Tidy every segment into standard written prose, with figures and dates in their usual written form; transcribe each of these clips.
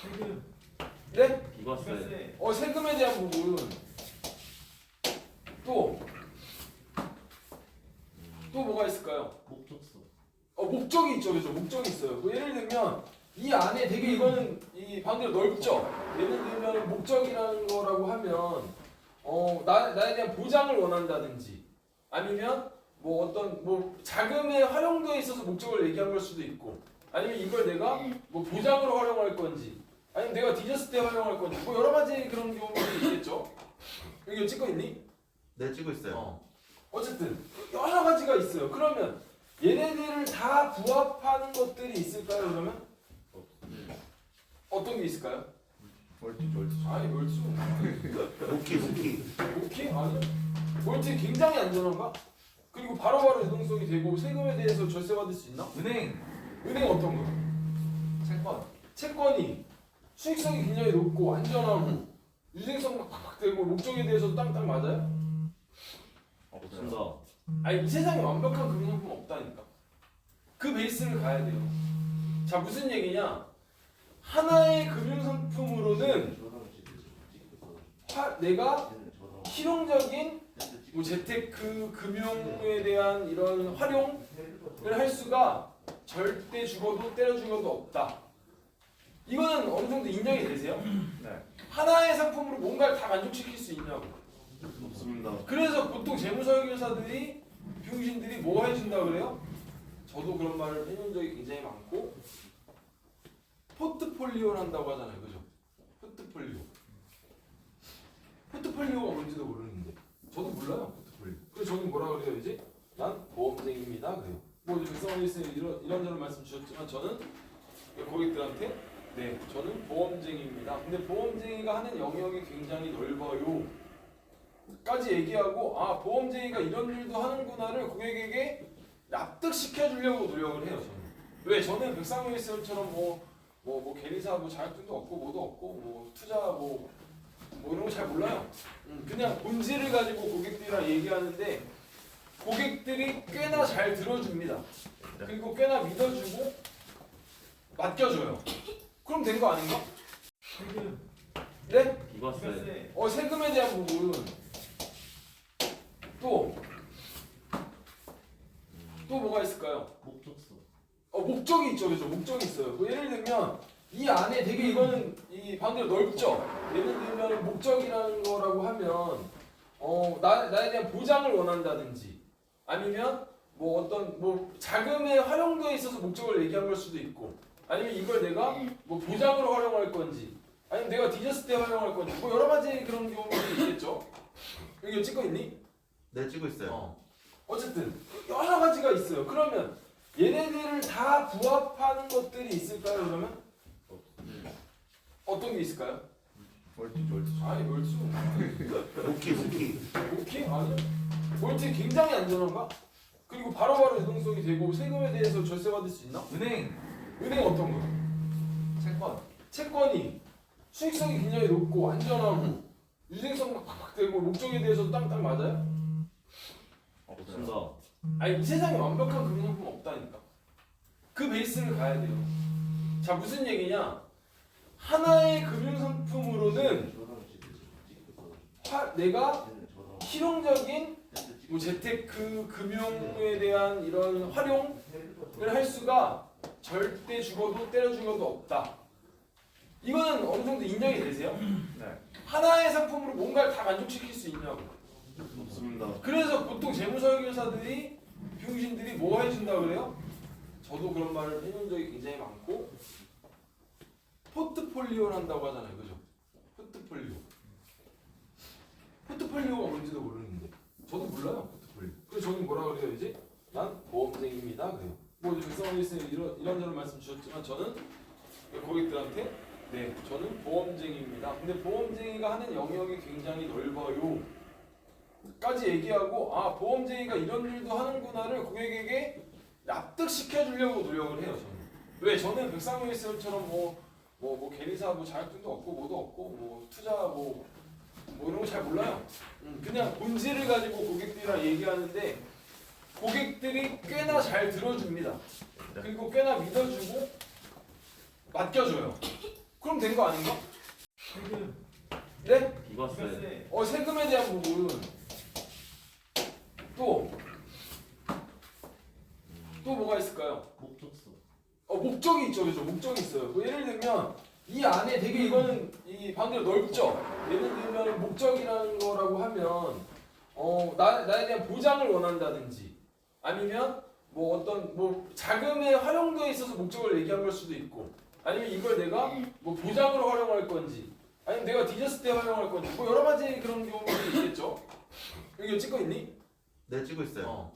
세금. 네? 비과세. 세금에 대한 부분. 또 뭐가 있을까요? 목적서. 목적이 있죠, 그죠? 목적이 있어요. 뭐 예를 들면 이 안에 되게 이거는 이 반대로 넓죠. 예를 들면 목적이라는 거라고 하면 나에 대한 보장을 원한다든지 아니면 뭐 어떤 뭐 자금의 활용도에 있어서 목적을 얘기한 걸 수도 있고 아니면 이걸 내가 뭐 보장으로 활용할 건지 아니면 내가 뒤졌을 때 활용할 건지 뭐 여러 가지 그런 경우들이 있겠죠. 여기 찍고 있니? 네, 찍고 있어요. 어쨌든 여러 가지가 있어요. 그러면 얘네들을 다 부합하는 것들이 있을까요? 그러면 어떤 게 있을까요? 멀티. 아니 멀티 오키. 오케이? 아니 멀티 굉장히 안전한가? 그리고 바로바로 유동성이 되고 세금에 대해서 절세 받을 수 있나? 은행. 은행 어떤 거? 채권. 채권이 수익성이 굉장히 높고 안전하고 유생성 막 팍팍 되고 목적에 대해서 땅땅 맞아요? 없습니다. 아니 이 세상에 완벽한 금융상품 없다니까. 그 베이스를 가야 돼요. 자 무슨 얘기냐? 하나의 금융상품으로는 내가 실용적인 뭐 재테크 금융에 대한 이런 활용을 할 수가 절대 죽어도 때려 죽어도 없다. 이거는 어느 정도 인정이 되세요? 네. 하나의 상품으로 뭔가를 다 만족시킬 수 있냐고. 없습니다. 그래서 보통 재무설계사들이 비용신들이 뭐 해준다 그래요? 저도 그런 말을 해본 적이 굉장히 많고 포트폴리오를 한다고 하잖아요, 그죠? 포트폴리오가 뭔지도 모르는데 저도 몰라요, 포트폴리오. 그래서 저는 뭐라 그래야지? 난 보험쟁입니다 그래요. 뭐 백성원님 이런저런 말씀 주셨지만 저는 고객들한테 네, 저는 보험쟁이입니다. 근데 보험쟁이가 하는 영역이 굉장히 넓어요. 까지 얘기하고 보험쟁이가 이런 일도 하는구나를 고객에게 납득시켜주려고 노력을 해요. 저는. 왜? 저는 백상회의처럼 뭐 계리사 뭐 자격증도 없고 뭐도 없고 뭐 투자 뭐 이런 거 잘 몰라요. 그냥 본질을 가지고 고객들이랑 얘기하는데 고객들이 꽤나 잘 들어줍니다. 그리고 꽤나 믿어주고 맡겨줘요. 그럼 된 거 아닌가? 세금. 네? 비과세. 세금에 대한 부분. 또 뭐가 있을까요? 목적서. 목적이 있죠, 그죠? 목적이 있어요. 뭐 예를 들면 이 안에 되게 이거는 이 반대로 넓죠. 예를 들면 목적이라는 거라고 하면 나에 대한 보장을 원한다든지 아니면 뭐 어떤 뭐 자금의 활용도에 있어서 목적을 얘기한 걸 수도 있고 아니면 이걸 내가 뭐 보장으로 활용할 건지 아니면 내가 뒤졌을 때 활용할 건지 뭐 여러 가지 그런 경우들이 있겠죠. 여기 찍고 있니? 네, 찍고 있어요. 어쨌든 여러 가지가 있어요. 그러면 얘네들을 다 부합하는 것들이 있을까요? 그러면 어떤 게 있을까요? 멀티. 아니 멀티 오키. 오케이? 아니 멀티 굉장히 안전한가? 그리고 바로바로 유동성이 되고 세금에 대해서 절세 받을 수 있나? 은행. 은행 어떤 거? 채권. 채권이 수익성이 굉장히 높고 안전하고 유생성 막 팍팍 되고 목적에 대해서 땅땅 맞아요? 없습니다. 아니 이 세상에 완벽한 금융상품 없다니까. 그 베이스를 가야 돼요. 자 무슨 얘기냐? 하나의 금융상품으로는 내가 실용적인 뭐 재테크 금융에 대한 이런 활용을 할 수가 절대 죽어도 때려 죽어도 없다. 이거는 어느 정도 인정이 되세요? 네. 하나의 상품으로 뭔가를 다 만족시킬 수 있냐고. 없습니다. 그래서 보통 재무설계사들이 비용신들이 뭐 해준다 그래요? 저도 그런 말을 해본 적이 굉장히 많고 포트폴리오를 한다고 하잖아요, 그죠? 포트폴리오가 뭔지도 모르는데 저도 몰라요, 포트폴리오. 그래서 저는 뭐라 그래야지? 난 보험쟁입니다 그래요. 뭐 백성원님 이런저런 말씀 주셨지만 저는 고객들한테 네, 저는 보험쟁이입니다. 근데 보험쟁이가 하는 영역이 굉장히 넓어요. 까지 얘기하고 보험쟁이가 이런 일도 하는구나를 고객에게 납득시켜주려고 노력을 해요. 저는. 왜? 저는 백상회의처럼 뭐 계리사 뭐 자격증도 없고 뭐도 없고 뭐 투자 뭐 이런 거 잘 몰라요. 그냥 본질을 가지고 고객들이랑 얘기하는데 고객들이 꽤나 잘 들어줍니다. 그리고 꽤나 믿어주고 맡겨줘요. 그럼 된 거 아닌가? 세금. 네? 비과세. 세금에 대한 부분 또 뭐가 있을까요? 목적서. 목적이 있죠, 그죠? 목적이 있어요. 뭐 예를 들면 이 안에 되게 이거는 이 반대로 넓죠. 예를 들면 목적이라는 거라고 하면 나에 대한 보장을 원한다든지 아니면 뭐 어떤 뭐 자금의 활용도에 있어서 목적을 얘기한 걸 수도 있고 아니면 이걸 내가 뭐 보장으로 활용할 건지 아니면 내가 뒤졌을 때 활용할 건지 뭐 여러 가지 그런 경우들이 있겠죠. 여기 찍고 있니? 네, 찍고 있어요.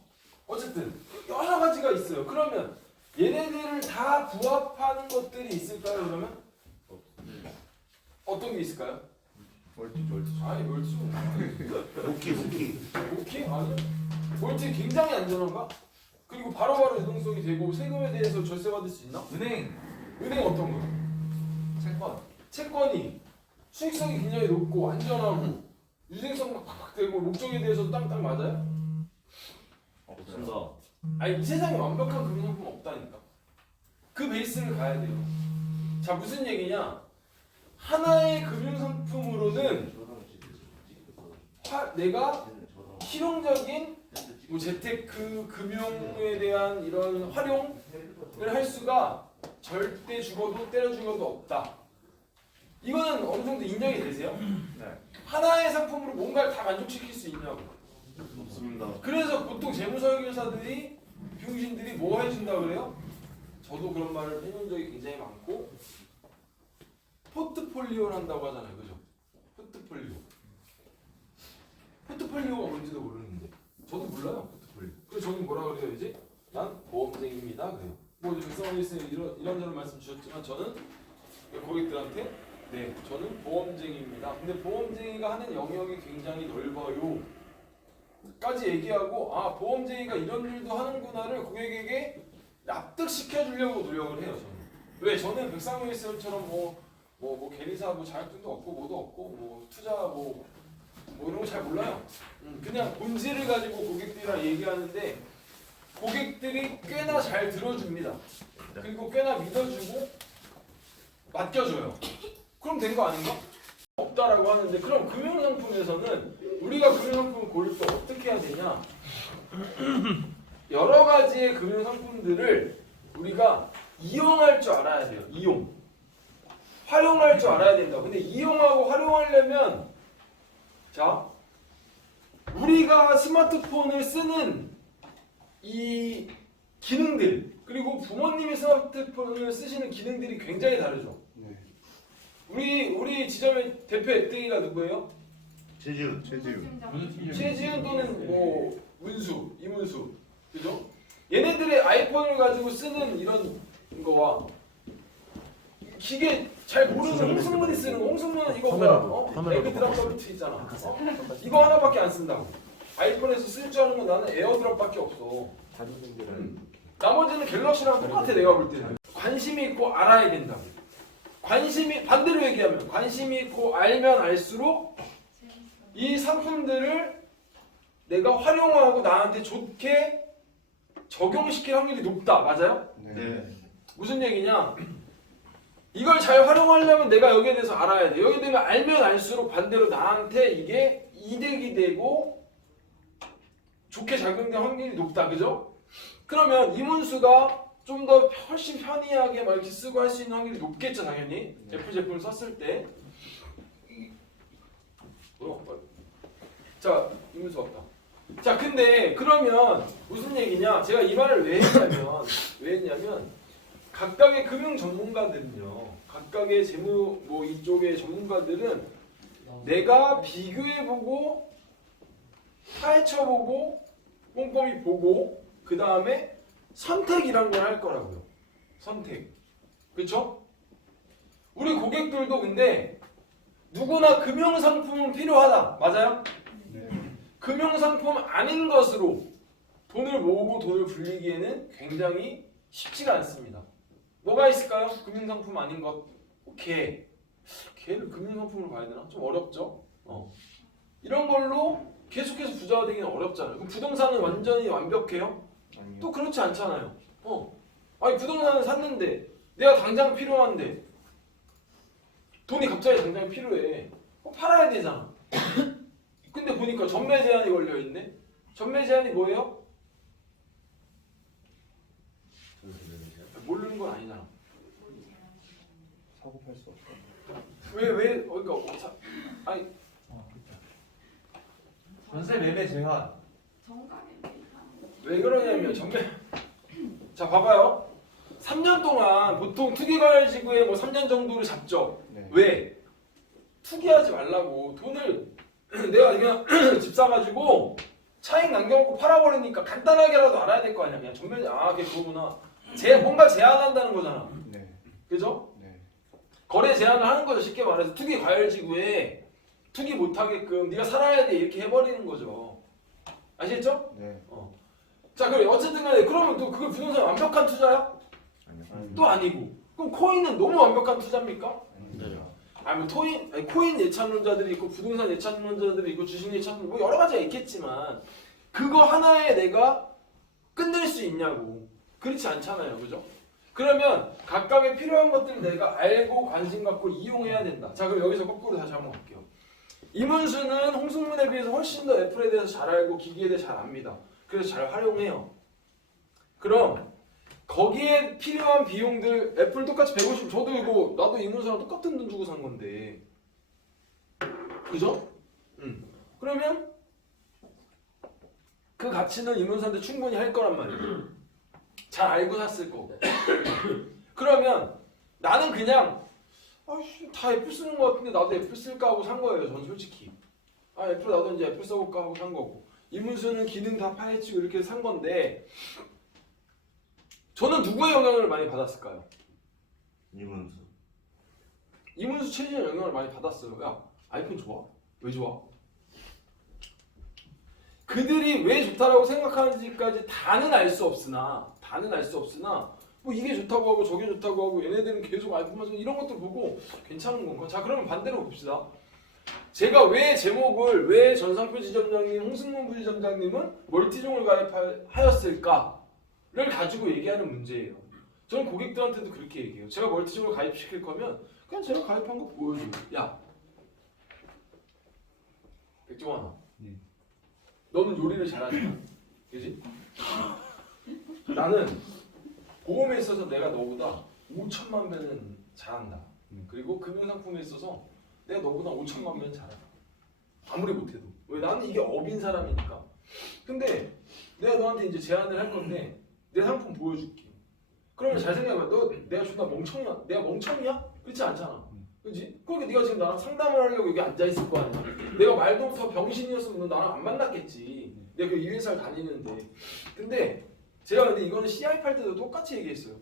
어쨌든 여러 가지가 있어요. 그러면 얘네들을 다 부합하는 것들이 있을까요? 그러면 어떤 게 있을까요? 멀티. 아니 멀티 오키. 오케이? 아니 멀티 굉장히 안전한가? 그리고 바로바로 유동성이 되고 세금에 대해서 절세 받을 수 있나? 은행. 은행 어떤 거? 채권. 채권이 수익성이 굉장히 높고 안전하고 유생성도 팍팍 되고 목적에 대해서도 땅땅 맞아요? 없습니다. 아니 이 세상에 완벽한 금융상품 없다니까. 그 베이스를 가야 돼요. 자 무슨 얘기냐? 하나의 금융상품으로는 내가 실용적인 뭐 재테크 금융에 대한 이런 활용을 할 수가 절대 죽어도 때려 죽어도 없다. 이거는 어느 정도 인정이 되세요? 네. 하나의 상품으로 뭔가를 다 만족시킬 수 있냐고. 없습니다. 그래서 보통 재무설계사들이 병신들이 뭐 해준다 그래요? 저도 그런 말을 해본 적이 굉장히 많고 포트폴리오를 한다고 하잖아요, 그죠? 포트폴리오가 뭔지도 모르는데 저도 몰라요, 포트폴리오. 그래서 저는 뭐라 그래야지? 난 보험쟁입니다 그래요. 뭐 백성원일생 이런저런 말씀 주셨지만 저는 고객들한테 네, 저는 보험쟁이입니다. 근데 보험쟁이가 하는 영역이 굉장히 넓어요. 까지 얘기하고 보험쟁이가 이런 일도 하는구나를 고객에게 납득시켜주려고 노력을 해요. 저는. 왜? 저는 백상회의처럼 뭐 계리사 뭐 자격증도 없고 뭐도 없고 뭐 투자 뭐 이런 거 잘 몰라요. 그냥 본질을 가지고 고객들이랑 얘기하는데 고객들이 꽤나 잘 들어줍니다. 그리고 꽤나 믿어주고 맡겨줘요. 그럼 된 거 아닌가? 없다라고 하는데 그럼 금융상품에서는 우리가 금융상품을 고를 때 어떻게 해야 되냐? 여러 가지의 금융상품들을 우리가 이용할 줄 알아야 돼요. 활용할 줄 알아야 된다. 근데 이용하고 활용하려면 자 우리가 스마트폰을 쓰는 이 기능들 그리고 부모님이 스마트폰을 쓰시는 기능들이 굉장히 다르죠. 우리 지점의 대표 액땡이가 누구예요? 최지훈. 최지훈 또는 뭐 문수, 이문수, 그죠? 얘네들의 아이폰을 가지고 쓰는 이런 거와 기계 잘 모르는 홍승문이 쓰는 거. 홍승문은 이거 뭐야? 에그 드랍 더블트 있잖아. 이거 하나밖에 안 쓴다고. 아이폰에서 쓸 줄 아는 건 나는 에어드랍밖에 없어. 나머지는 갤럭시랑 똑같아 내가 볼 때는. 관심이 있고 알아야 된다고. 반대로 얘기하면 관심이 있고 알면 알수록 이 상품들을 내가 활용하고 나한테 좋게 적용시킬 확률이 높다. 맞아요? 네. 무슨 얘기냐? 이걸 잘 활용하려면 내가 여기에 대해서 알아야 돼. 여기에 대해서 알면 알수록 반대로 나한테 이게 이득이 되고 좋게 작용될 확률이 높다. 그죠? 그러면 이문수가 좀 더 훨씬 편리하게 막 이렇게 쓰고 할 수 있는 확률이 높겠죠, 당연히. 애플 제품을 썼을 때. 자, 이문수 왔다. 자, 근데 그러면 무슨 얘기냐? 제가 이 말을 왜 했냐면 각각의 금융 전문가들은요. 각각의 재무 뭐 이쪽의 전문가들은 내가 비교해보고 파헤쳐보고 꼼꼼히 보고 그 다음에 선택이란 걸 할 거라고요. 선택. 그렇죠? 우리 고객들도 근데 누구나 금융상품은 필요하다. 맞아요? 네. 금융상품 아닌 것으로 돈을 모으고 돈을 불리기에는 굉장히 쉽지가 않습니다. 뭐가 있을까요? 금융상품 아닌 것. 걔를 금융상품으로 봐야 되나? 좀 어렵죠? 이런 걸로 계속해서 부자가 되기는 어렵잖아요. 그럼 부동산은 완전히 완벽해요? 아니요. 또 그렇지 않잖아요. 아니 부동산을 샀는데 내가 당장 필요한데 돈이 갑자기 당장 필요해. 팔아야 되잖아. 근데 보니까 전매 제한이 걸려 있네. 전매 제한이 뭐예요? 모르는 건 아니잖아. 사고 팔 수 없다. 왜 그러니까 아니 전세 매매 제한. 왜 그러냐면 자 봐봐요. 3년 동안 보통 투기과열지구에 뭐 3년 정도를 잡죠. 네. 왜? 투기하지 말라고. 돈을 내가 그냥 집 사가지고 차익 남겨놓고 팔아버리니까 간단하게라도 알아야 될 거 아니야. 그냥 전매 그게 그거구나. 뭔가 제한한다는 거잖아. 네. 그죠? 네. 거래 제한을 하는 거죠. 쉽게 말해서 투기과열지구에 투기 못하게끔 네가 살아야 돼 이렇게 해버리는 거죠. 아시겠죠? 네. 자 그럼 어쨌든 간에 그러면 또 그게 부동산 완벽한 투자야? 또 아니고. 그럼 코인은 너무 완벽한 투자입니까? 아니죠. 아니 뭐 코인 예찬론자들이 있고 부동산 예찬론자들이 있고 주식 예찬론 뭐 여러 가지가 있겠지만 그거 하나에 내가 끝낼 수 있냐고. 그렇지 않잖아요. 그죠? 그러면 각각의 필요한 것들을 내가 알고 관심 갖고 이용해야 된다. 자 그럼 여기서 거꾸로 다시 한번 갈게요. 이문수는 홍승문에 비해서 훨씬 더 애플에 대해서 잘 알고 기기에 대해 잘 압니다. 그래서 잘 활용해요. 그럼 거기에 필요한 비용들 애플 똑같이 150 저도 이거 나도 이문수랑 똑같은 돈 주고 산 건데 그죠? 그러면 그 가치는 이문수한테 충분히 할 거란 말이에요. 잘 알고 샀을 거고. 그러면 나는 그냥 아씨 다 애플 쓰는 거 같은데 나도 애플 쓸까 하고 산 거예요. 전 솔직히 애플 나도 이제 애플 써볼까 하고 산 거고 이문수는 기능 다 파헤치고 이렇게 산 건데 저는 누구의 영향을 많이 받았을까요? 이문수 최진의 영향을 많이 받았어요. 야 아이폰 좋아? 왜 좋아? 그들이 왜 좋다라고 생각하는지까지 다는 알 수 없으나 뭐 이게 좋다고 하고 저게 좋다고 하고 얘네들은 계속 아이폰만 쓰고 이런 것들 보고 괜찮은 건가? 자 그러면 반대로 봅시다. 제가 왜 제목을 왜 전상표 지점장님, 홍승문 부지점장님은 멀티종을 가입하였을까를 가지고 얘기하는 문제예요. 저는 고객들한테도 그렇게 얘기해요. 제가 멀티종을 가입시킬 거면 그냥 제가 가입한 거 보여줘요. 야 백종원아 너는 요리를 잘하잖아. 그지? 나는 보험에 있어서 내가 너보다 5천만 배는 잘한다. 그리고 금융상품에 있어서 내가 너보다 5천만 배는 잘한다. 아무리 못해도. 왜? 나는 이게 업인 사람이니까. 근데 내가 너한테 이제 제안을 할 건데 내 상품 보여줄게. 그러면 잘 생각해봐. 너 내가 존나 멍청이야? 내가 멍청이야? 그렇지 않잖아. 그렇지? 그러니까 네가 지금 나랑 상담을 하려고 여기 앉아있을 거 아니야. 내가 말도 더 병신이었으면 너 나랑 안 만났겠지. 내가 이 회사를 다니는데. 근데 이거는 CI 팔 때도 똑같이 얘기했어요.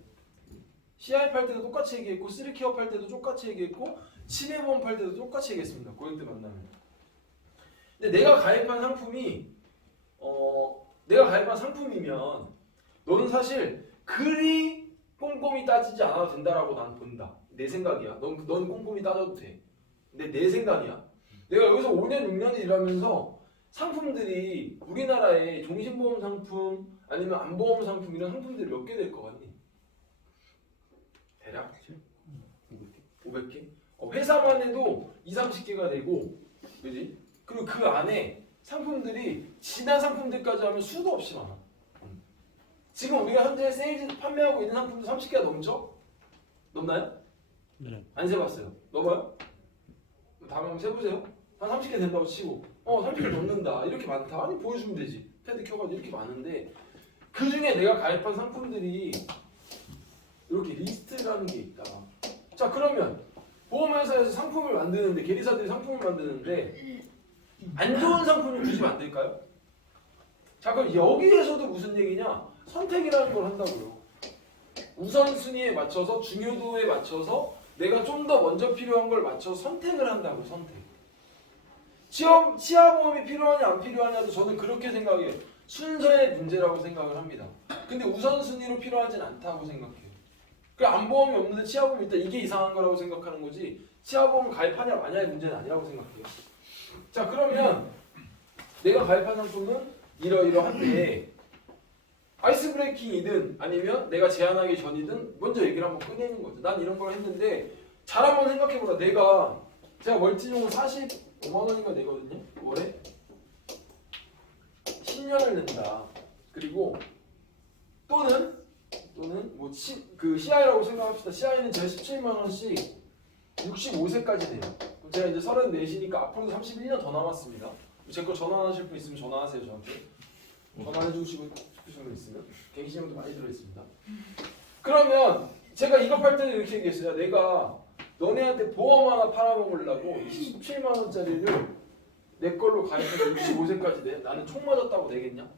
CI 팔 때도 똑같이 얘기했고 쓰리케어 팔 때도 똑같이 얘기했고 치매보험 팔 때도 똑같이 얘기했습니다. 고객들 만나면. 근데 내가 가입한 상품이면 너는 사실 그리 꼼꼼히 따지지 않아도 된다라고 난 본다. 내 생각이야. 넌 꼼꼼히 따져도 돼. 근데 내 생각이야. 내가 여기서 5년 6년을 일하면서 상품들이 우리나라에 종신보험 상품 아니면 안보험 상품 이런 상품들이 몇 개 될 것 같니? 대략 500개? 회사만 해도 20-30개가 되고 그지? 그리고 그 안에 상품들이 지난 상품들까지 하면 수도 없이 많아. 지금 우리가 현재 세일즈 판매하고 있는 상품도 30개가 넘죠? 넘나요? 네. 안 세봤어요. 넘어요? 다음에 한번 세보세요. 한 30개 된다고 치고 30개 넘는다. 이렇게 많다. 아니 보여주면 되지. 패드 켜가지고 이렇게 많은데 그 중에 내가 가입한 상품들이 이렇게 리스트라는 게 있다. 자 그러면 보험회사에서 상품을 만드는데 계리사들이 상품을 만드는데 안 좋은 상품을 굳이 만들까요? 자 그럼 여기에서도 무슨 얘기냐? 선택이라는 걸 한다고요. 우선순위에 맞춰서 중요도에 맞춰서 내가 좀 더 먼저 필요한 걸 맞춰서 선택을 한다고. 선택. 치아보험이 필요하냐 안 필요하냐도 저는 그렇게 생각해요. 순서의 문제라고 생각을 합니다. 근데 우선순위로 필요하진 않다고 생각해요. 그 안보험이 없는데 치아보험이 있다. 이게 이상한 거라고 생각하는 거지 치아보험 가입하냐 마냐의 문제는 아니라고 생각해요. 자 그러면 내가 가입한 상품은 이러이러한데 아이스 브레이킹이든 아니면 내가 제안하기 전이든 먼저 얘기를 한번 꺼내는 거죠. 난 이런 걸 했는데 잘 한번 생각해보라. 제가 멀티종은 45만 원인가 내거든요. 월에 10년을 낸다. 그리고 또는 뭐 그 CI라고 생각합시다. CI는 제가 17만 원씩 65세까지 내요. 그럼 제가 이제 34시니까 앞으로도 31년 더 남았습니다. 제 거 전화하실 분 있으면 전화하세요. 저한테 전화해주시고 싶으신 분 있으면 갱신형도 많이 들어있습니다. 그러면 제가 이거 팔 때는 이렇게 얘기했어요. 내가 너네한테 보험 하나 팔아먹으려고 27만 원짜리를 내 걸로 가입해서 65세까지 내. 나는 총 맞았다고 내겠냐?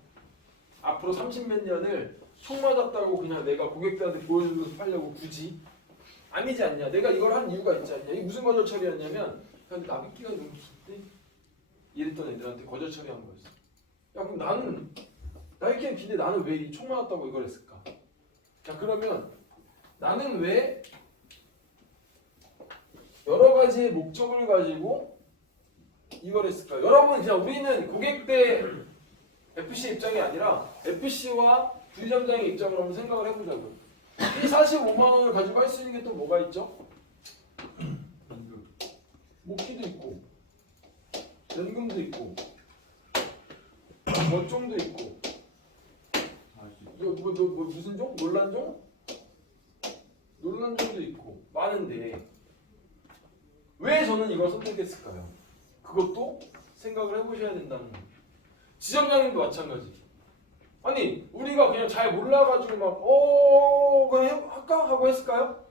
앞으로 30몇 년을 총 맞았다고 그냥 내가 고객들한테 보여주면서 팔려고 굳이? 아니지 않냐? 내가 이걸 한 이유가 있지 않냐? 이게 무슨 거절 처리였냐면 근데 납입 기간이 너무 긴데? 이랬던 애들한테 거절 처리한 거였어. 야 그럼 나는 납입 기간이 긴데 나는 왜 이 총 맞았다고 이걸 했을까? 자 그러면 나는 왜 여러 가지의 목적을 가지고 이걸 했을까? 여러분 그냥 우리는 고객 대 FC 입장이 아니라 FC와 부의점장의 입장으로 한번 생각을 해보자고요. 이 45만 원을 가지고 할 수 있는 게 또 뭐가 있죠? 목기도 있고 연금도 있고 원종도 있고 뭐 무슨 종? 논란종? 논란종도 있고 많은데 왜 저는 이걸 선택했을까요? 그것도 생각을 해보셔야 된다는 거예요. 지점장님도 마찬가지. 아니 우리가 그냥 잘 몰라가지고 막 그냥 할까? 하고 했을까요?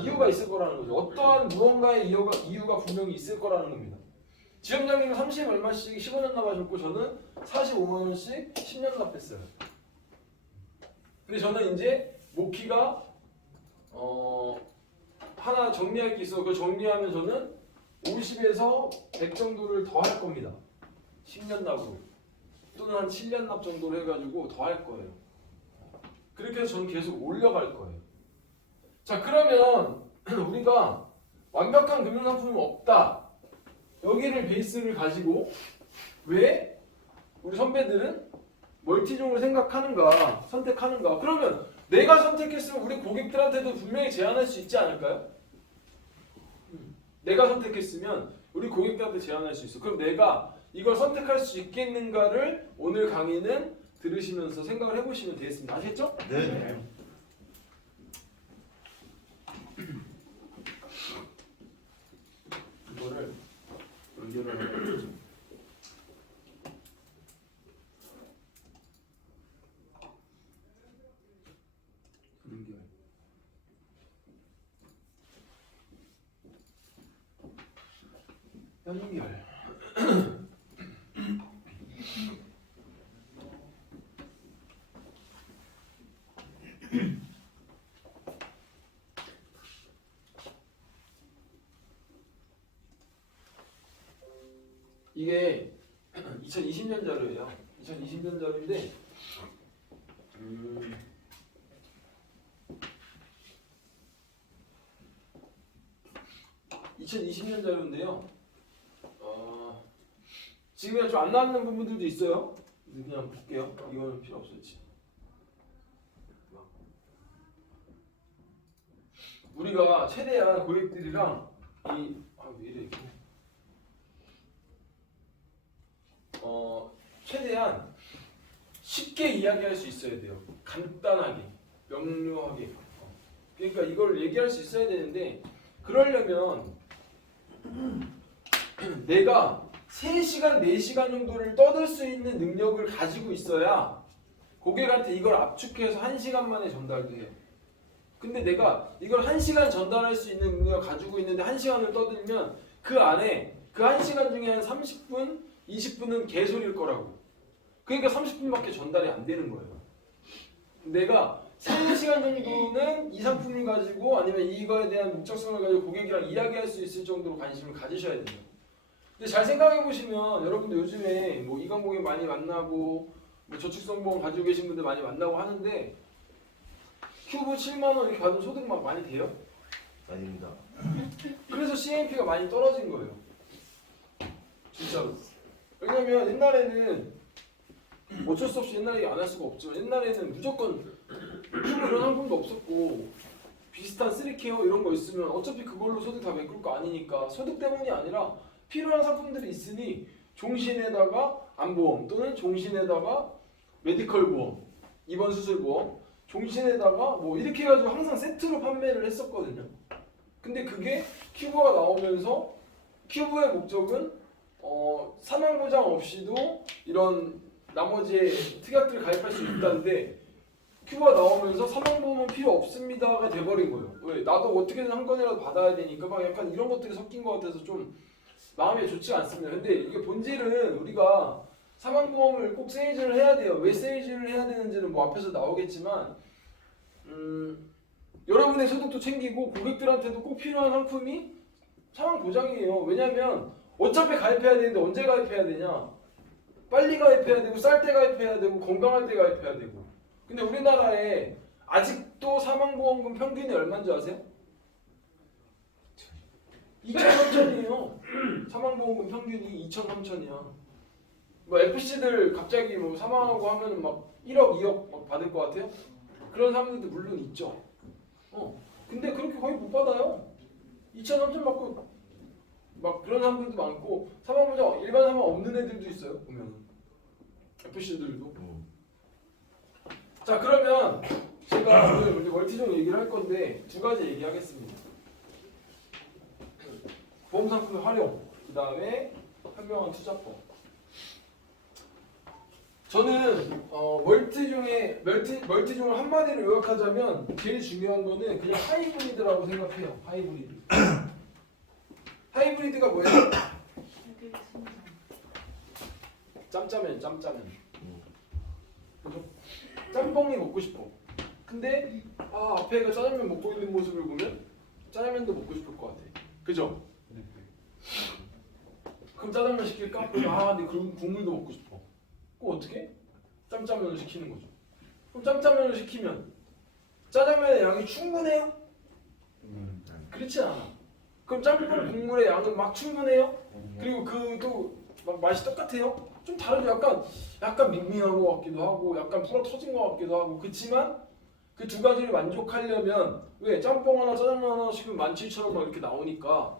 이유가 있을 거라는 거죠. 어떠한 무언가의 이유가 분명히 있을 거라는 겁니다. 지점장님은 30 얼마씩 15년 납하셨고 저는 45만 원씩 10년 납했어요. 근데 저는 이제 모키가 하나 정리할 게 있어. 그걸 정리하면 저는 50에서 100 정도를 더 할 겁니다. 10년 납으로 또는 한 7년 납 정도로 해가지고 더 할 거예요. 그렇게 해서 저는 계속 올려갈 거예요. 자 그러면 우리가 완벽한 금융상품은 없다. 여기를 베이스를 가지고 왜 우리 선배들은 멀티종을 선택하는가? 그러면 내가 선택했으면 우리 고객들한테도 분명히 제안할 수 있지 않을까요? 내가 선택했으면 우리 고객들한테 제안할 수 있어. 그럼 내가 이걸 선택할 수 있겠는가를 오늘 강의는 들으시면서 생각을 해보시면 되겠습니다. 아시겠죠? 네. 이거를 연결을 해보죠. 연결. 이게 2020년 자료예요. 2020년 자료인데 2020년 자료인데요. 지금 좀 안 나오는 부분들도 있어요. 그냥 볼게요. 이거는 필요 없었지. 우리가 최대한 고객들이랑 왜 이래 이거. 최대한 쉽게 이야기할 수 있어야 돼요. 간단하게, 명료하게. 그러니까 이걸 얘기할 수 있어야 되는데 그러려면 내가 3시간, 4시간 정도를 떠들 수 있는 능력을 가지고 있어야 고객한테 이걸 압축해서 1시간 만에 전달도 해요. 근데 내가 이걸 1시간 전달할 수 있는 능력을 가지고 있는데 1시간을 떠들면 그 안에 그 1시간 중에 한 30분, 20분은 개소리일 거라고. 그러니까 30분밖에 전달이 안 되는 거예요. 내가 3-4시간 정도는 이 상품을 가지고 아니면 이거에 대한 목적성을 가지고 고객이랑 이야기할 수 있을 정도로 관심을 가지셔야 돼요. 근데 잘 생각해 보시면 여러분들 요즘에 뭐 이관 고객 많이 만나고 뭐 저축성보험 가지고 계신 분들 많이 만나고 하는데 큐브 7만 원 이렇게 받으면 소득 막 많이 돼요? 아닙니다. 그래서 CMP가 많이 떨어진 거예요. 진짜로. 왜냐면 옛날에는 어쩔 수 없이 옛날에 안 할 수가 없지만 옛날에는 무조건 큐브 이런 상품도 없었고 비슷한 쓰리케어 이런 거 있으면 어차피 그걸로 소득 다 메꿀 거 아니니까 소득 때문이 아니라 필요한 상품들이 있으니 종신에다가 안보험 또는 종신에다가 메디컬 보험, 입원 수술 보험, 종신에다가 뭐 이렇게 해가지고 항상 세트로 판매를 했었거든요. 근데 그게 큐브가 나오면서 큐브의 목적은 사망 보장 없이도 이런 나머지 특약들 가입할 수 있다는데 큐브가 나오면서 사망보험은 필요 없습니다가 돼버린 거예요. 왜? 나도 어떻게든 한 건이라도 받아야 되니까 막 약간 이런 것들이 섞인 것 같아서 좀 마음이 좋지가 않습니다. 근데 이게 본질은 우리가 사망보험을 꼭 세이즈를 해야 돼요. 왜 세이즈를 해야 되는지는 뭐 앞에서 나오겠지만 여러분의 소득도 챙기고 고객들한테도 꼭 필요한 상품이 사망보장이에요. 왜냐면 어차피 가입해야 되는데 언제 가입해야 되냐? 빨리 가입해야 되고 쌀 때 가입해야 되고 건강할 때 가입해야 되고. 근데 우리나라에 아직도 사망보험금 평균이 얼마인지 아세요? 2,000~3,000이에요. 사망보험금 평균이 2,000~3,000이야. 뭐 FC들 갑자기 뭐 사망하고 하면은 막 1억, 2억 막 받을 것 같아요? 그런 사람들도 물론 있죠. 근데 그렇게 거의 못 받아요. 2,000~3,000 받고 막 그런 사람들도 많고 사망보장 일반 사망 없는 애들도 있어요. 보면 FC들도. 자 그러면 제가 오늘 멀티종 얘기를 할 건데 두 가지 얘기하겠습니다. 보험상품의 활용, 그 다음에 현명한 투자법. 저는 멀티종을 한마디로 요약하자면 제일 중요한 거는 그냥 하이브리드라고 생각해요. 하이브리드. 하이브리드가 뭐예요? 짬짜면. 그죠? 짬뽕이 먹고 싶어. 근데 앞에 애가 짜장면 먹고 있는 모습을 보면 짜장면도 먹고 싶을 것 같아. 그죠? 그럼 짜장면 시킬까? 근데 그럼 국물도 먹고 싶어. 그럼 어떻게? 짬짜면을 시키는 거죠. 그럼 짬짜면을 시키면 짜장면의 양이 충분해요? 그렇지 않아. 그럼 짬뽕 국물의 양은 막 충분해요? 그리고 그도 막 맛이 똑같아요? 좀 다르죠. 약간 밍밍한 것 같기도 하고 약간 풀어 터진 것 같기도 하고. 그렇지만 그 두 가지를 만족하려면 왜 짬뽕 하나 짜장면 하나 시키면 17,000원 막 이렇게 나오니까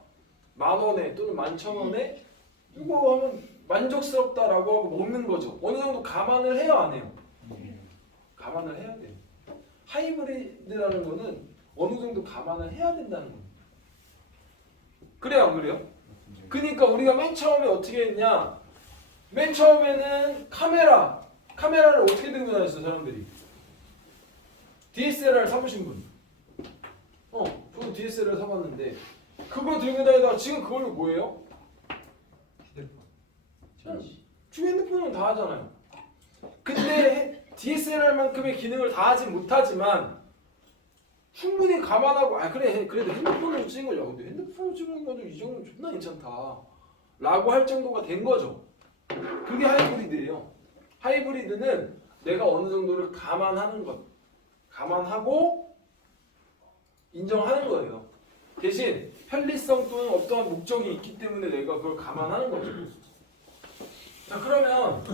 10,000원에 또는 11,000원에 이거 하면 만족스럽다라고 하고 먹는 거죠. 어느 정도 감안을 해요, 안 해요? 감안을 해야 돼요. 하이브리드라는 거는 어느 정도 감안을 해야 된다는 거예요. 그래요, 안 그래요? 그러니까 우리가 맨 처음에 어떻게 했냐? 맨 처음에는 카메라를 어떻게 들고 다녔어, 사람들이? DSLR 사보신 분? 저도 DSLR 사봤는데 그거 들고 다니다가 지금 그걸로 뭐예요? 지금 핸드폰은 다 하잖아요. 근데 DSLR만큼의 기능을 다 하진 못하지만 충분히 감안하고 그래도 핸드폰으로 찍은 거죠. 근데 핸드폰으로 찍은 것도 이 정도면 존나 괜찮다 라고 할 정도가 된 거죠. 그게 하이브리드예요. 하이브리드는 내가 어느 정도를 감안하는 것, 감안하고 인정하는 거예요. 대신 편리성 또는 어떠한 목적이 있기 때문에 내가 그걸 감안하는 거죠. 자 그러면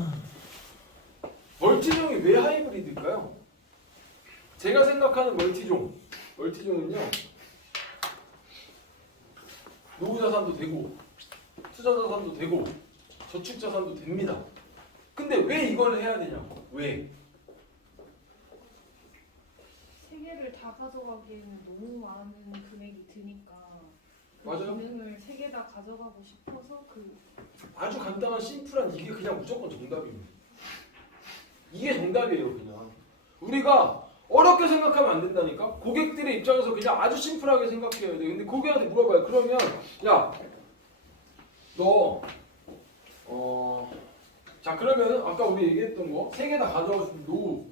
멀티종이 왜 하이브리드일까요? 제가 생각하는 멀티종은요 노후자산도 되고 투자자산도 되고 저축자산도 됩니다. 근데 왜 이걸 해야 되냐고. 왜? 세 개를 다 가져가기에는 너무 많은 금액이 드니까 맞아요. 기능을 세 개 다 가져가고 싶어서 아주 간단한 심플한 이게 그냥 무조건 정답입니다. 이게 정답이에요. 그냥 우리가 어렵게 생각하면 안 된다니까. 고객들의 입장에서 그냥 아주 심플하게 생각해야 돼. 근데 고객한테 물어봐요. 그러면 야 너 자 그러면 아까 우리 얘기했던 거 세 개 다 가져가 주면 노후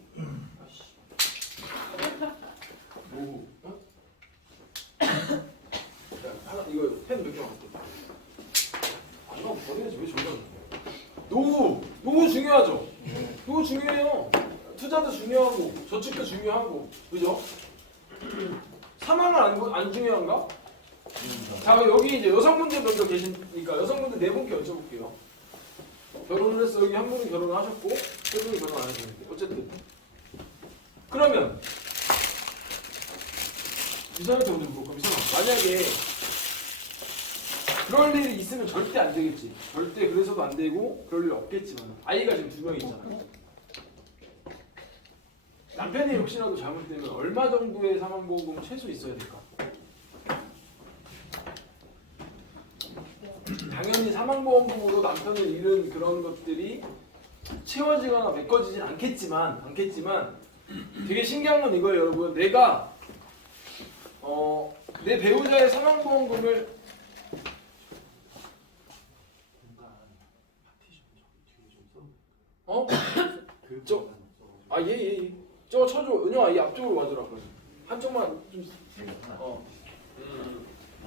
하나 이거 펜 몇 개 갖고 안 가면 버려야지. 왜 저기다 노후 중요하죠. 노후 중요해요. 투자도 중요하고 저축도 중요하고 그죠? 사망은 안 중요한가? 자 여기 이제 여성분들 먼저 계시니까 여성분들 네 분께 여쭤볼게요. 결혼을 해서 여기 한 분이 결혼을 하셨고 세 분이 결혼 안 하셨는데 어쨌든 그러면 이사한테 오늘 물어볼까? 이사람 만약에 그럴 일이 있으면 절대 안 되겠지. 절대 그래서도 안 되고 그럴 일 없겠지만 아이가 지금 2명이잖아요. 남편이 혹시라도 잘못되면 얼마 정도의 사망보험금 최소 있어야 될까? 당연히 사망보험금으로 남편을 잃은 그런 것들이 채워지거나 메꿔지진 않겠지만 되게 신기한 건 이거예요, 여러분. 내가 내 배우자의 사망보험금을 예. 저거 쳐줘. 은영아, 이 앞쪽으로 와주라. 그래. 한쪽만 좀.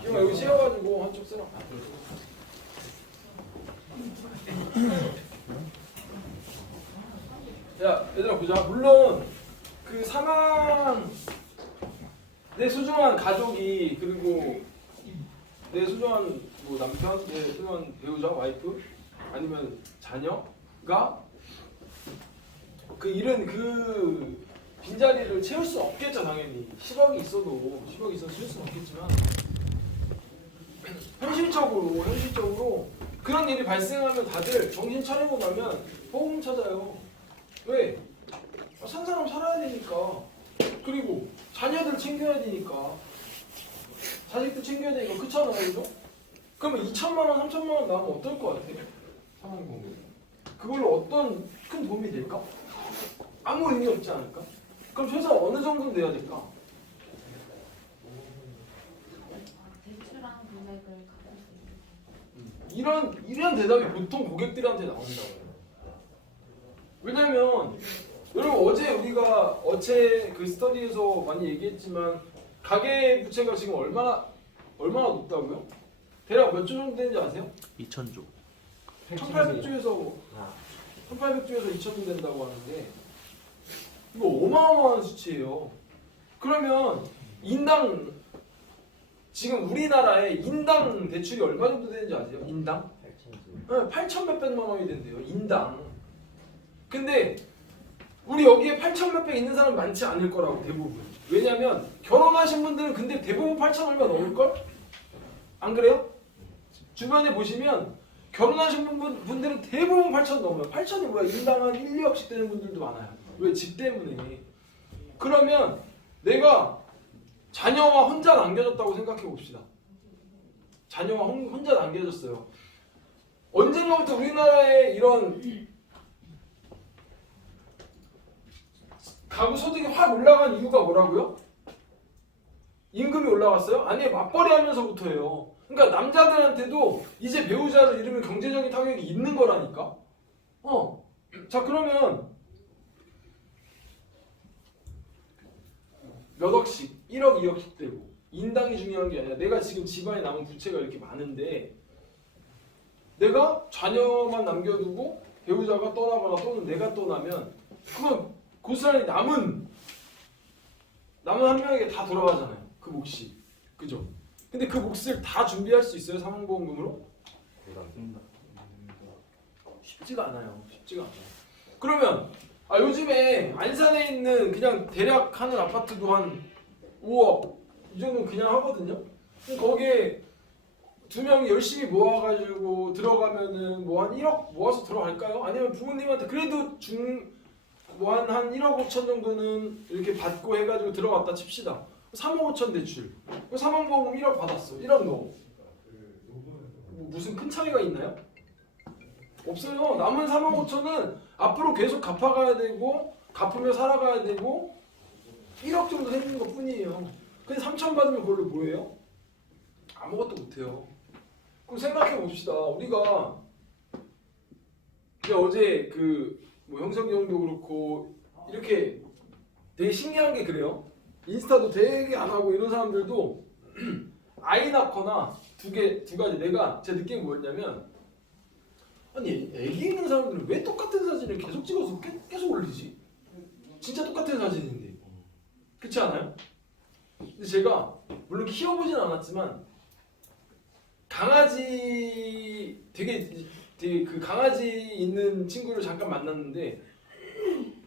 이거 여기 세워가지고 한쪽 쓰라. 야, 얘들아 보자. 물론 그 사망 내 소중한 가족이 그리고 내 소중한 뭐 남편, 내 소중한 배우자, 와이프 아니면 자녀가 그 잃은 그 빈자리를 채울 수 없겠죠. 당연히 10억이 있어도 채울 수는 없겠지만 현실적으로 그런 일이 발생하면 다들 정신 차리고 나면 보험 찾아요. 왜? 산 사람 살아야 되니까. 그리고 자녀들 챙겨야 되니까. 자식들 챙겨야 되니까. 그렇잖아요, 그죠? 그러면 2천만 원, 3천만 원 나오면 어떨 것 같아요? 사망보험. 그걸로 어떤 큰 도움이 될까? 아무 의미 없지 않을까? 그럼 최소 어느 정도 내야 될까? 대출한 금액을 갚을 수 있는. 이런 대답이 보통 고객들한테 나온다고요. 왜냐면 여러분 우리가 어제 그 스터디에서 많이 얘기했지만 가계 부채가 지금 얼마나 높다고요? 대략 몇 조 정도 되는지 아세요? 2,000조. 1800조에서 2,000조 된다고 하는데 이거 어마어마한 수치예요. 그러면 인당 지금 우리나라에 인당 대출이 얼마 정도 되는지 아세요? 인당? 8천 몇백만 원이 된대요. 인당. 근데 우리 여기에 8천 몇백 있는 사람 많지 않을 거라고 대부분. 왜냐면 결혼하신 분들은 근데 대부분 8천 얼마 넘을걸? 안 그래요? 주변에 보시면 결혼하신 분들은 대부분 8천 넘어요. 8천이 뭐야? 인당 한 1, 2억씩 되는 분들도 많아요. 왜? 집 때문에. 그러면 내가 자녀와 혼자 남겨졌다고 생각해 봅시다. 자녀와 혼자 남겨졌어요. 언젠가부터 우리나라에 이런 가구 소득이 확 올라간 이유가 뭐라고요? 임금이 올라갔어요? 아니에요. 맞벌이 하면서부터예요. 그러니까 남자들한테도 이제 배우자를 잃으면 경제적인 타격이 있는 거라니까. 자 그러면 몇 억씩, 1억, 2억씩 되고 인당이 중요한 게 아니라 내가 지금 집안에 남은 부채가 이렇게 많은데 내가 자녀만 남겨두고 배우자가 떠나거나 또는 내가 떠나면 그건 고스란히 남은 한 명에게 다 돌아가잖아요. 그 몫이. 그죠? 근데 그 몫을 다 준비할 수 있어요? 사망보험금으로? 쉽지가 않아요. 그러면 요즘에 안산에 있는 그냥 대략 하는 아파트도 한 5억 이 정도 그냥 하거든요. 거기에 두 명이 열심히 모아가지고 들어가면은 뭐 한 1억 모아서 들어갈까요? 아니면 부모님한테 그래도 뭐 한 1억 5천 정도는 이렇게 받고 해가지고 들어갔다 칩시다. 3억 5천 대출. 사망보험금 1억 받았어. 1억 넣어. 무슨 큰 차이가 있나요? 없어요. 남은 3억 5천은 앞으로 계속 갚아가야 되고 갚으며 살아가야 되고 1억 정도 생기는 것 뿐이에요. 근데 3천 받으면 그걸로 뭐예요? 아무것도 못해요. 그럼 생각해 봅시다. 우리가 어제 뭐 형석이 형도 그렇고 이렇게 되게 신기한 게 그래요. 인스타도 되게 안 하고 이런 사람들도 아이 낳거나 두 가지 제 느낌이 뭐였냐면 아니 애기 있는 사람들은 왜 똑같은 사진을 계속 찍어서 계속 올리지? 진짜 똑같은 사진인데 그렇지 않아요? 근데 제가 물론 키워보진 않았지만 강아지 되게 그 강아지 있는 친구를 잠깐 만났는데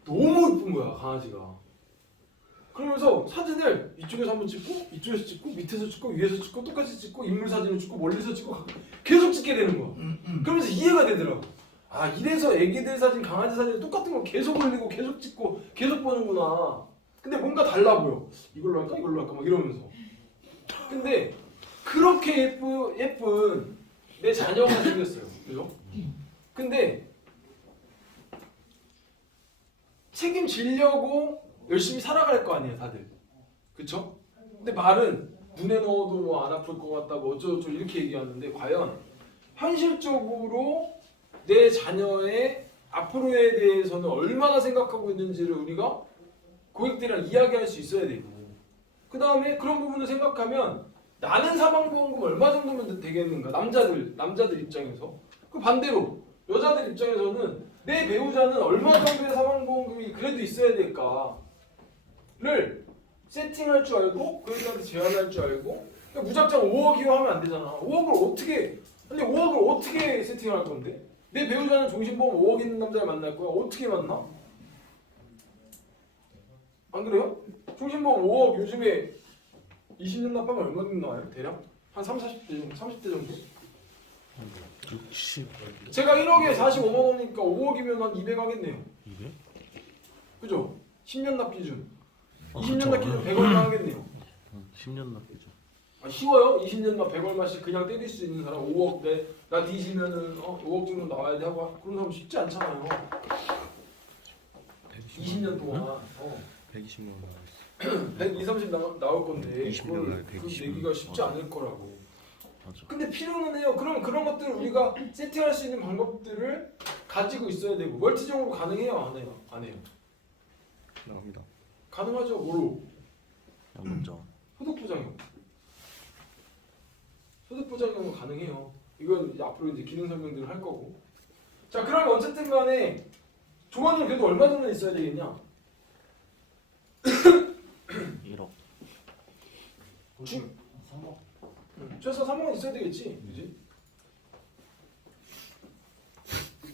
너무 이쁜 거야 강아지가. 그러면서 사진을 이쪽에서 한번 찍고 이쪽에서 찍고 밑에서 찍고 위에서 찍고 똑같이 찍고 인물 사진을 찍고 멀리서 찍고 계속 찍게 되는 거야. 그러면서 이해가 되더라고. 아 이래서 애기들 사진 강아지 사진 똑같은 거 계속 올리고 계속 찍고 계속 보는구나. 근데 뭔가 달라 보여. 이걸로 할까 이걸로 할까 막 이러면서. 근데 그렇게 예쁜 내 자녀가 생겼어요. 그죠? 근데 책임지려고 열심히 살아갈 거 아니에요, 다들. 그쵸? 근데 말은 눈에 넣어도 뭐 안 아플 것 같다, 뭐 어쩌고저쩌고 이렇게 얘기하는데 과연 현실적으로 내 자녀의 앞으로에 대해서는 얼마나 생각하고 있는지를 우리가 고객들이랑 이야기할 수 있어야 되고 그 다음에 그런 부분을 생각하면 나는 사망보험금 얼마 정도면 되겠는가? 남자들 입장에서. 그 반대로 여자들 입장에서는 내 배우자는 얼마 정도의 사망보험금이 그래도 있어야 될까를 세팅할 줄 알고 고객들한테 제안할 줄 알고 그러니까 무작정 5억이요 하면 안 되잖아. 5억을 어떻게 세팅할 건데? 내 배우자는 종신보험 5억 있는 남자를 만날 거야. 어떻게 만나? 안 그래요? 종신보험 5억 요즘에 20년 납하면 얼마 정도 나와요? 대략? 한 30대 정도? 60. 제가 1억에 45만 원이니까 5억이면 한 200 하겠네요. 200? 그죠? 10년 납 기준. 아, 20년 그쵸. 납 기준 100얼마 하겠네요. 10년 납기죠. 아, 쉬워요? 20년 납 100얼마씩 그냥 때릴 수 있는 사람 5억 나 뒤지면은 5억 정도 나와야 돼 하고 그런 사람 쉽지 않잖아요. 20년 동안 120만 원. 120, 30 나올 건데 20년 그걸 나와요, 120 내기가 쉽지 원. 않을 거라고. 맞아. 근데 필요는 해요. 그럼 그런 것들을 우리가 세팅할 수 있는 방법들을 가지고 있어야 되고 멀티적으로 가능해요? 안 해요? 안 해요. 나옵니다. 가능하죠. 뭐로? 양문자. 소득부작용. 소득부작용은 가능해요. 이건 이제 앞으로 이제 기능 설명들을 할 거고. 자, 그러면 어쨌든 간에 조언은 그래도 얼마 정도 있어야 되겠냐? 1억. 최소 3억 원 있어야 되겠지, 그지?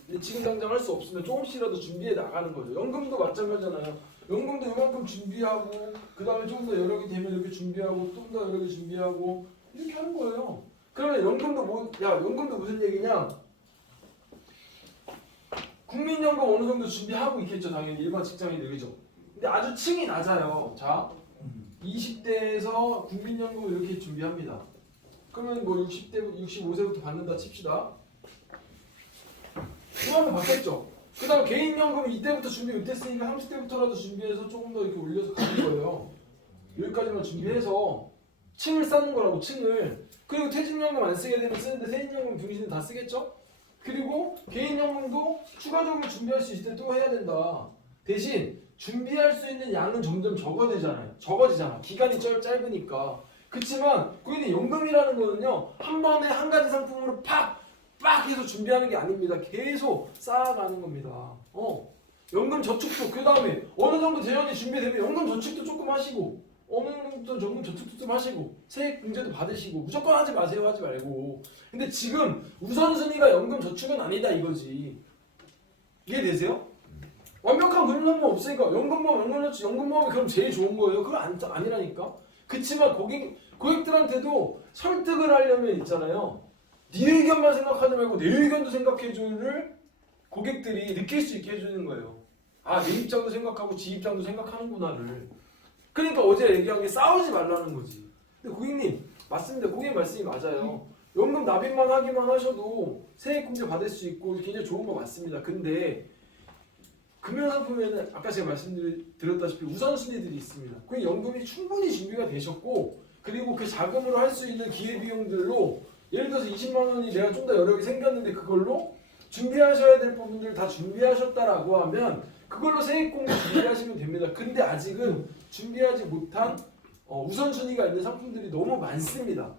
근데 지금 당장 할 수 없으면 조금씩이라도 준비해 나가는 거죠. 연금도 마찬가지잖아요. 연금도 이만큼 준비하고 그 다음에 좀 더 여력이 되면 이렇게 준비하고 좀 더 여력이 준비하고 이렇게 하는 거예요. 그러면 연금도 연금도 무슨 얘기냐? 국민연금 어느 정도 준비하고 있겠죠, 당연히 일반 직장인들 그죠? 근데 아주 층이 낮아요. 자, 20대에서 국민연금을 이렇게 준비합니다. 그러면 뭐 65세부터 받는다 칩시다. 그만큼 받겠죠. 그 다음 개인연금 이때부터 준비 못했으니까 30대부터라도 준비해서 조금 더 이렇게 올려서 가는 거예요. 여기까지만 준비해서 층을 쌓는 거라고, 층을. 그리고 퇴직연금 안 쓰게 되면 쓰는데 퇴직연금 등신은 다 쓰겠죠? 그리고 개인연금도 추가적으로 준비할 수 있을 때 또 해야 된다. 대신 준비할 수 있는 양은 점점 적어지잖아. 기간이 짧으니까. 그치만 고객님 연금이라는 거는요 한 번에 한 가지 상품으로 팍 해서 준비하는 게 아닙니다. 계속 쌓아가는 겁니다. 연금 저축도 그 다음에 어느 정도 재정이 준비되면 연금 저축도 조금 하시고 어느 정도 연금 저축도 좀 하시고 세액 공제도 받으시고 무조건 하지 마세요. 하지 말고. 근데 지금 우선순위가 연금 저축은 아니다 이거지. 이해되세요? 완벽한 금융상품 없으니까 연금보험이 그럼 제일 좋은 거예요? 그건 아니라니까. 그치만 고객들한테도 설득을 하려면 있잖아요. 네 의견만 생각하지 말고 내 의견도 생각해주를 고객들이 느낄 수 있게 해주는 거예요. 아, 내 입장도 생각하고 지 입장도 생각하는구나를. 그러니까 어제 얘기한 게 싸우지 말라는 거지. 근데 고객님 맞습니다. 고객님 말씀이 맞아요. 연금 납입만 하기만 하셔도 세액공제 받을 수 있고 굉장히 좋은 거 맞습니다. 근데 금융상품에는 아까 제가 말씀드렸다시피 우선순위들이 있습니다. 그 연금이 충분히 준비가 되셨고 그리고 그 자금으로 할 수 있는 기회비용들로 예를 들어서 20만 원이 내가 좀 더 여력이 생겼는데 그걸로 준비하셔야 될 부분들 다 준비하셨다라고 하면 그걸로 세액공제 준비하시면 됩니다. 근데 아직은 준비하지 못한 우선순위가 있는 상품들이 너무 많습니다.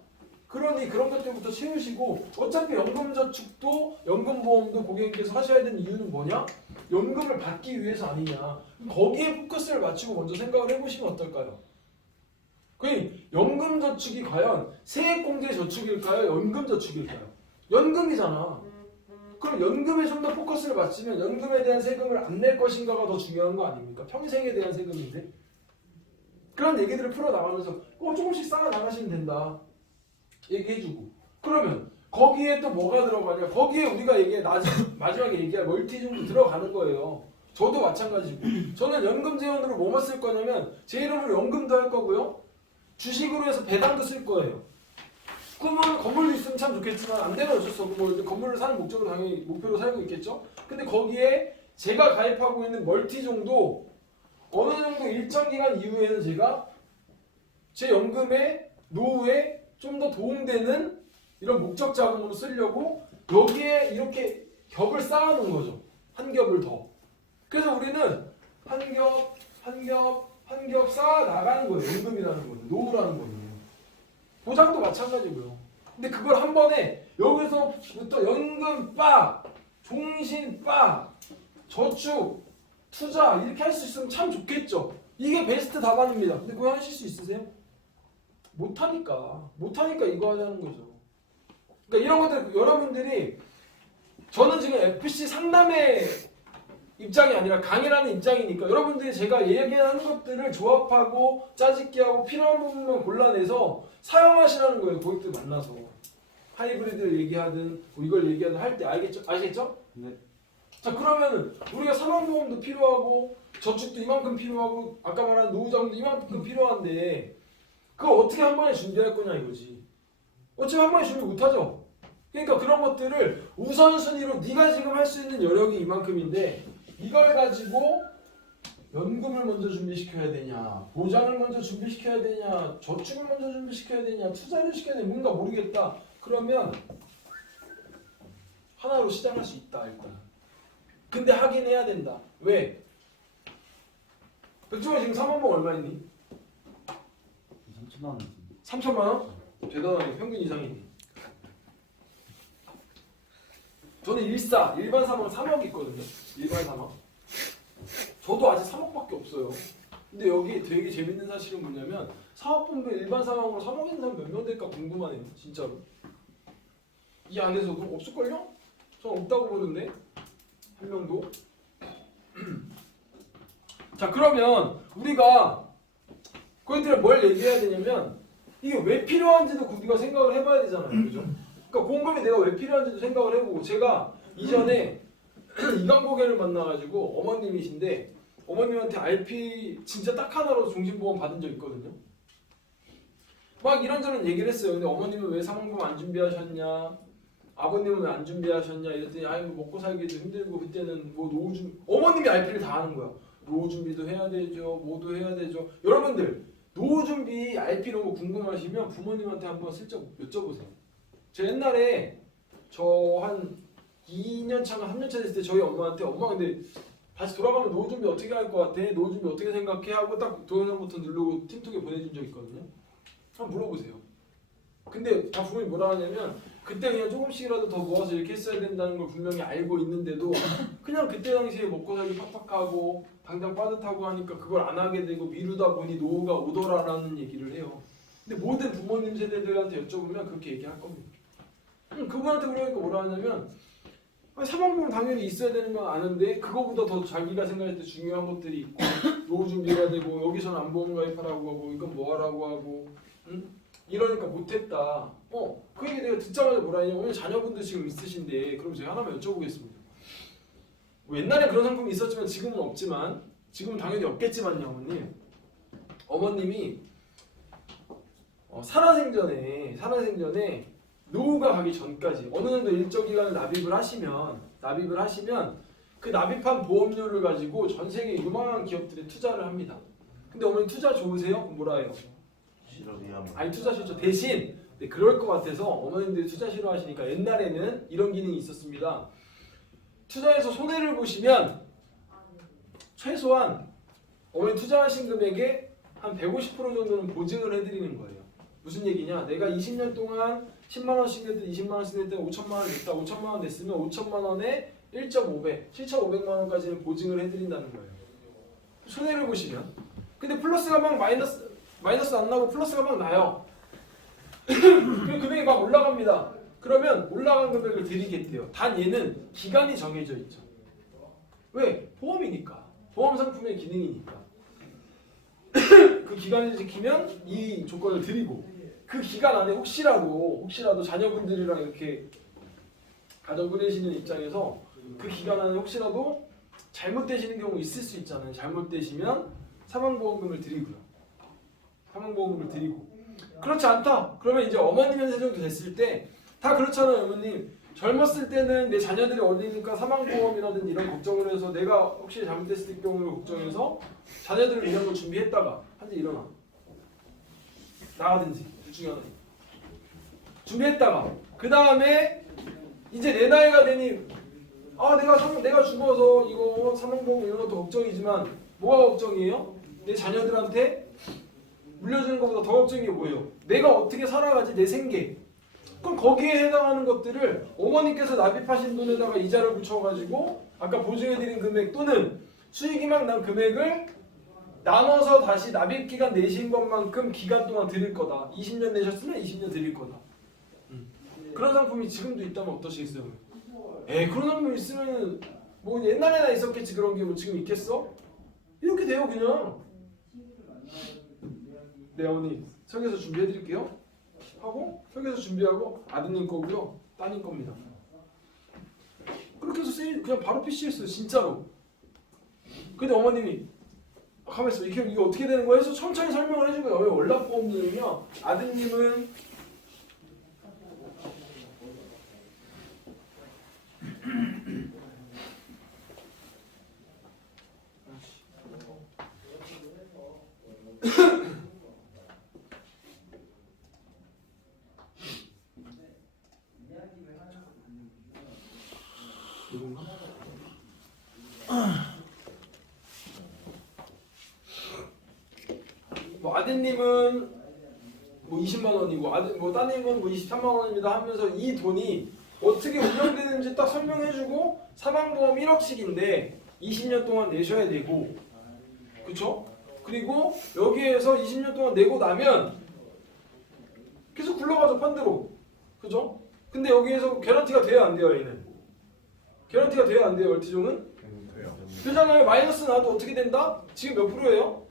그러니 그런 것들부터 채우시고 어차피 연금저축도 연금보험도 고객님께서 하셔야 되는 이유는 뭐냐? 연금을 받기 위해서 아니냐. 거기에 포커스를 맞추고 먼저 생각을 해보시면 어떨까요? 연금저축이 과연 세액공제 저축일까요? 연금저축일까요? 연금이잖아. 그럼 연금에 좀 더 포커스를 맞추면 연금에 대한 세금을 안 낼 것인가가 더 중요한 거 아닙니까? 평생에 대한 세금인데. 그런 얘기들을 풀어나가면서 조금씩 쌓아 나가시면 된다 얘기해주고 그러면 거기에 또 뭐가 들어가냐 거기에 우리가 마지막에 얘기할 멀티중도 들어가는 거예요. 저도 마찬가지고 저는 연금재원으로 뭐만 쓸 거냐면 제 이름으로 연금도 할 거고요. 주식으로 해서 배당도 쓸 거예요. 그러면 건물도 있으면 참 좋겠지만 안 되면 어쩔 수 없고 뭐 건물을 사는 목적으로 당연히 목표로 살고 있겠죠. 근데 거기에 제가 가입하고 있는 멀티종도 어느 정도 일정 기간 이후에는 제가 제 연금에 노후에 좀 더 도움되는 이런 목적 자금으로 쓰려고 여기에 이렇게 겹을 쌓아놓은 거죠. 한 겹을 더. 그래서 우리는 한 겹 쌓아 나가는 거예요. 연금이라는 거는 노후라는 거는 보장도 마찬가지고요. 근데 그걸 한 번에 여기서부터 연금 빠, 종신 빠, 저축, 투자 이렇게 할 수 있으면 참 좋겠죠. 이게 베스트 답안입니다. 근데 그거 하실 수 있으세요? 못하니까 이거 하자는 거죠. 그러니까 이런 것들 여러분들이 저는 지금 FC 상담의 입장이 아니라 강의라는 입장이니까 여러분들이 제가 얘기하는 것들을 조합하고 짜집기하고 필요한 부분만 골라내서 사용하시라는 거예요. 고객들 만나서 하이브리드를 얘기하든 뭐 이걸 얘기하든 할 때 아시겠죠? 네. 자 그러면 우리가 사망보험도 필요하고 저축도 이만큼 필요하고 아까 말한 노후자금도 이만큼 필요한데 그걸 어떻게 한 번에 준비할 거냐 이거지. 어차피 한 번에 준비 못하죠. 그러니까 그런 것들을 우선순위로 네가 지금 할 수 있는 여력이 이만큼인데 이걸 가지고 연금을 먼저 준비시켜야 되냐 보장을 먼저 준비시켜야 되냐 저축을 먼저 준비시켜야 되냐 투자를 시켜야 되냐 뭔가 모르겠다. 그러면 하나로 시작할 수 있다 일단. 근데 하긴 해야 된다. 왜? 백종원 지금 3만 원 얼마 있니? 3천만 원. 3천만 원? 대단하네. 평균 이상이니. 저는 일반 사망 3억 있거든요. 일반 사망. 저도 아직 3억밖에 없어요. 근데 여기 되게 재밌는 사실은 뭐냐면 사업본부 일반 사망으로 3억 있는 사람 몇 명 될까 궁금하네요. 진짜로. 이 안에서도 없을걸요? 전 없다고 보는데 한 명도. 자 그러면 우리가 그들을 뭘 얘기해야 되냐면 이게 왜 필요한지도 우리가 생각을 해봐야 되잖아요. 그죠? 그러니까 공금이 내가 왜 필요한지도 생각을 해보고 제가 이전에 이강고객을 만나가지고 어머님이신데 어머님한테 RP 진짜 딱 하나로 종신보험 받은 적 있거든요. 막 이런저런 얘기를 했어요. 근데 어머님은 왜 사망보험 안 준비하셨냐 아버님은 왜 안 준비하셨냐 이랬더니 아유 먹고 살기도 힘들고 그때는 뭐 노후 준비 어머님이 RP를 다 하는 거야. 노후 준비도 해야 되죠. 뭐도 해야 되죠. 여러분들 노후 준비 RP 이런 거 궁금하시면 부모님한테 한번 슬쩍 여쭤보세요. 저 옛날에 저 한 2년 차가 3년 차 됐을 때 저희 엄마한테 엄마 근데 다시 돌아가면 노후 준비 어떻게 할 것 같아? 노후 준비 어떻게 생각해? 하고 딱 동영상부터 누르고 틱톡에 보내준 적 있거든요. 한번 물어보세요. 근데 다 부모님이 뭐라 하냐면 그때 그냥 조금씩이라도 더 모아서 이렇게 했어야 된다는 걸 분명히 알고 있는데도 그냥 그때 당시에 먹고 살기 팍팍하고 당장 빠듯하고 하니까 그걸 안 하게 되고 미루다 보니 노후가 오더라라는 얘기를 해요. 근데 모든 부모님 세대들한테 여쭤보면 그렇게 얘기할 겁니다. 그분한테 물어보니까 뭐라 하냐면 사망보험 당연히 있어야 되는 건 아는데 그거보다 더 자기가 생각할 때 중요한 것들이 있고 노후 준비가 되고 여기서는 안보험 가입하라고 하고 이건 뭐 하라고 하고 이러니까 못했다. 그 얘기 내가 듣자마자 뭐라 하냐면 오늘 자녀분들 지금 있으신데 그럼 제가 하나만 여쭤보겠습니다. 뭐 옛날에 그런 상품이 있었지만 지금은 없지만 지금은 당연히 없겠지만요 어머님이 살아생전에 노후가 가기 전까지 어느 정도 일정 기간을 납입을 하시면 그 납입한 보험료를 가지고 전 세계 유망한 기업들이 투자를 합니다. 근데 어머니 투자 좋으세요? 그럼 뭐라 해요? 싫어해야 아니 투자 싫죠. 대신 그럴 것 같아서 어머님들이 투자 싫어하시니까 옛날에는 이런 기능이 있었습니다. 투자해서 손해를 보시면 최소한 어머니 투자하신 금액의 한 150% 정도는 보증을 해드리는 거예요. 무슨 얘기냐? 내가 20년 동안 10만 원씩 냈든 20만 원씩 냈든 5천만 원 냈다. 5천만 원 냈으면 5천만 원에 1.5배, 7,500만 원까지는 보증을 해드린다는 거예요. 손해를 보시면. 근데 플러스가 막 마이너스 안 나고 플러스가 막 나요. 그 금액이 막 올라갑니다. 그러면 올라간 금액을 드리겠대요. 단 얘는 기간이 정해져 있죠. 왜? 보험이니까. 보험 상품의 기능이니까. 그 기간을 지키면 이 조건을 드리고 그 기간 안에 혹시라도 자녀분들이랑 이렇게 가정 꾸리시는 입장에서 그 기간 안에 혹시라도 잘못되시는 경우 있을 수 있잖아요. 잘못되시면 사망보험금을 드리고요. 사망보험금을 드리고 그렇지 않다. 그러면 이제 어머니 면세 정도 됐을 때 다 그렇잖아요. 어머님 젊었을 때는 내 자녀들이 어리니까 사망보험이라든지 이런 걱정을 해서 내가 혹시 잘못됐을 때 경우를 걱정해서 자녀들을 위한 걸 준비했다가 한지 일어나 나가든지 둘 중에 하나 준비했다가 그 다음에 이제 내 나이가 되니 내가 죽어서 이거 사망보험 이런 것도 걱정이지만 뭐가 걱정이에요? 내 자녀들한테 물려주는 것보다 더 걱정인 게 뭐예요? 내가 어떻게 살아가지 내 생계. 그럼 거기에 해당하는 것들을 어머니께서 납입하신 돈에다가 이자를 붙여가지고 아까 보증해드린 금액 또는 수익이만 난 금액을 나눠서 다시 납입기간 내신 것만큼 기간 동안 드릴 거다. 20년 내셨으면 20년 드릴 거다. 그런 상품이 지금도 있다면 어떠시겠어요? 그런 상품 있으면 뭐 옛날에나 있었겠지. 그런 게 뭐 지금 있겠어? 이렇게 돼요 그냥. 네 어머니 설계서 준비해드릴게요 하고 설계서 준비하고 아드님 거고요 따님 겁니다. 그렇게 해서 그냥 바로 PC했어요 진짜로. 근데 어머님이 가만있어 이게 어떻게 되는 거야 해서 천천히 설명을 해준 거예요. 왜 월납보험료는요 아드님은 뭐 아드님은 뭐 20만 원이고 뭐 따님은 뭐 23만 원입니다 하면서 이 돈이 어떻게 운영되는지 딱 설명해주고 사망보험 1억씩인데 20년 동안 내셔야 되고 그쵸? 그리고 여기에서 20년 동안 내고 나면 계속 굴러가죠 펀드로 그죠? 근데 여기에서 개런티가 돼야 안 돼요 얘는 개런티가 돼야 안 돼요 월티종은? 되잖아요. 마이너스 나도 어떻게 된다? 지금 몇 프로예요?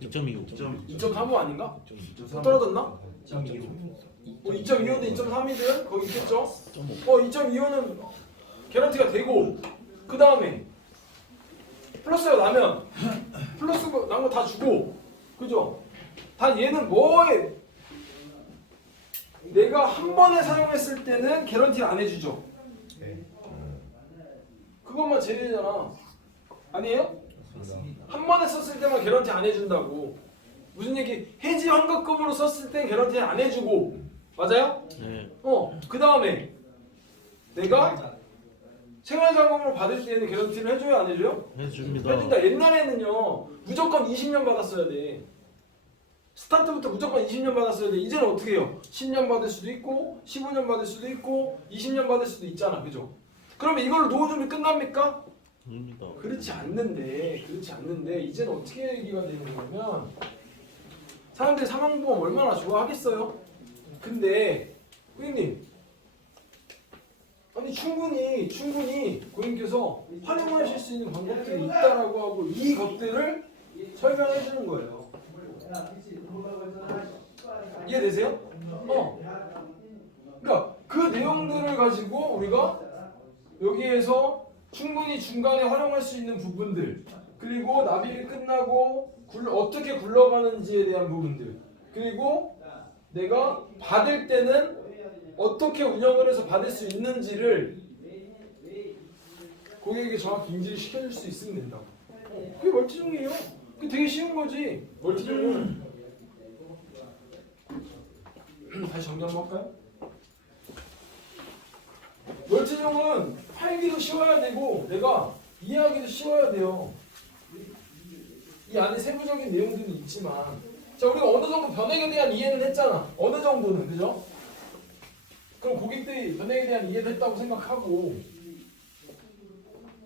2.25. 2.35 아닌가? 또 떨어졌나? 2.25든 2.3이든 거기 있겠죠? 2.25는 개런티가 되고 그 다음에 플러스가 나면 플러스 난 거 다 주고 그죠? 단 얘는 뭐에 내가 한 번에 사용했을 때는 개런티를 안 해주죠. 그것만 제외잖아. 아니에요? 한 번에 썼을 때만 개런티 안 해준다고. 무슨 얘기? 해지 환급금으로 썼을 땐 개런티 안 해주고 맞아요? 네. 그 다음에 내가 생활자금으로 받을 때는 개런티를 해줘야 안 해줘요? 해줍니다. 해준다. 옛날에는요 무조건 20년 받았어야 돼. 스타트부터 무조건 20년 받았어야 돼. 이제는 어떻게 해요? 10년 받을 수도 있고 15년 받을 수도 있고 20년 받을 수도 있잖아. 그죠? 그러면 이걸로 노후준비 끝납니까? 아닙니다. 그렇지 않는데 이제는 어떻게 얘기가 되는 거냐면 사람들이 사망보험 얼마나 좋아하겠어요? 근데 고객님 아니 충분히 고객님께서 활용하실 수 있는 방법들이 있다라고 하고 이 것들을 설명해 주는 거예요. 이해되세요? 그러니까 그 내용들을 가지고 우리가 여기에서 충분히 중간에 활용할 수 있는 부분들 그리고 납입이 끝나고 어떻게 굴러가는지에 대한 부분들 그리고 내가 받을 때는 어떻게 운영을 해서 받을 수 있는지를 고객에게 정확히 인지를 시켜줄 수 있으면 된다고. 그게 멀티종이에요. 그게 되게 쉬운 거지. 멀티종은 다시 정리 한번 할까요? 멀티종은 팔기도 쉬워야 되고 내가 이해하기도 쉬워야 돼요. 이 안에 세부적인 내용들은 있지만 자 우리가 어느 정도 변액에 대한 이해는 했잖아. 어느 정도는 그죠? 그럼 고객들이 변액에 대한 이해를 했다고 생각하고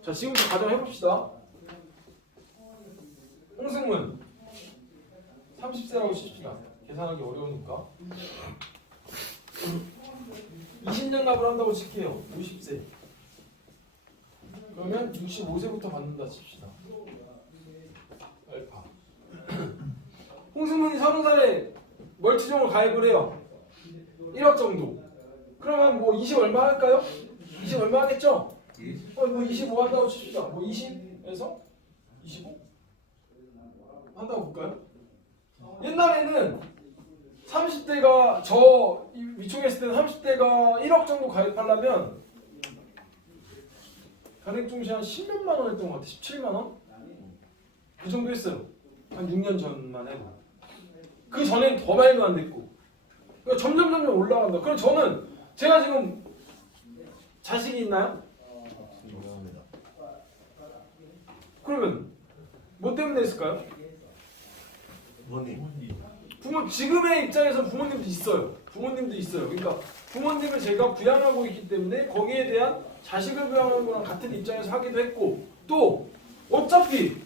자 지금부터 가정해봅시다. 홍승문 30세라고 칩시다. 계산하기 어려우니까 20년 납을 한다고 칠게요. 50세 그러면 65세부터 받는다 칩시다. 알파 홍승문이 30살에 멀티종을 가입을 해요. 1억 정도. 그러면 뭐 20 얼마 할까요? 20 얼마 하겠죠? 뭐 25 한다고 칩시다. 뭐 20에서 25 한다고 볼까요? 옛날에는 30대가 저 위촉에 있을 때는 30대가 1억 정도 가입하려면 가맹종시 한 10몇만 원 했던 것 같아. 17만 원? 그 정도 했어요. 한 6년 전만 해도. 그 전엔 더 말도 안 됐고. 그러니까 점점 올라간다. 그럼 저는 제가 지금 자식이 있나요? 그러면 뭐 때문에 했을까요? 부모님. 지금의 입장에서 부모님도 있어요. 그러니까 부모님을 제가 부양하고 있기 때문에 거기에 대한 자식을 부양하는 거랑 같은 입장에서 하기도 했고 또 어차피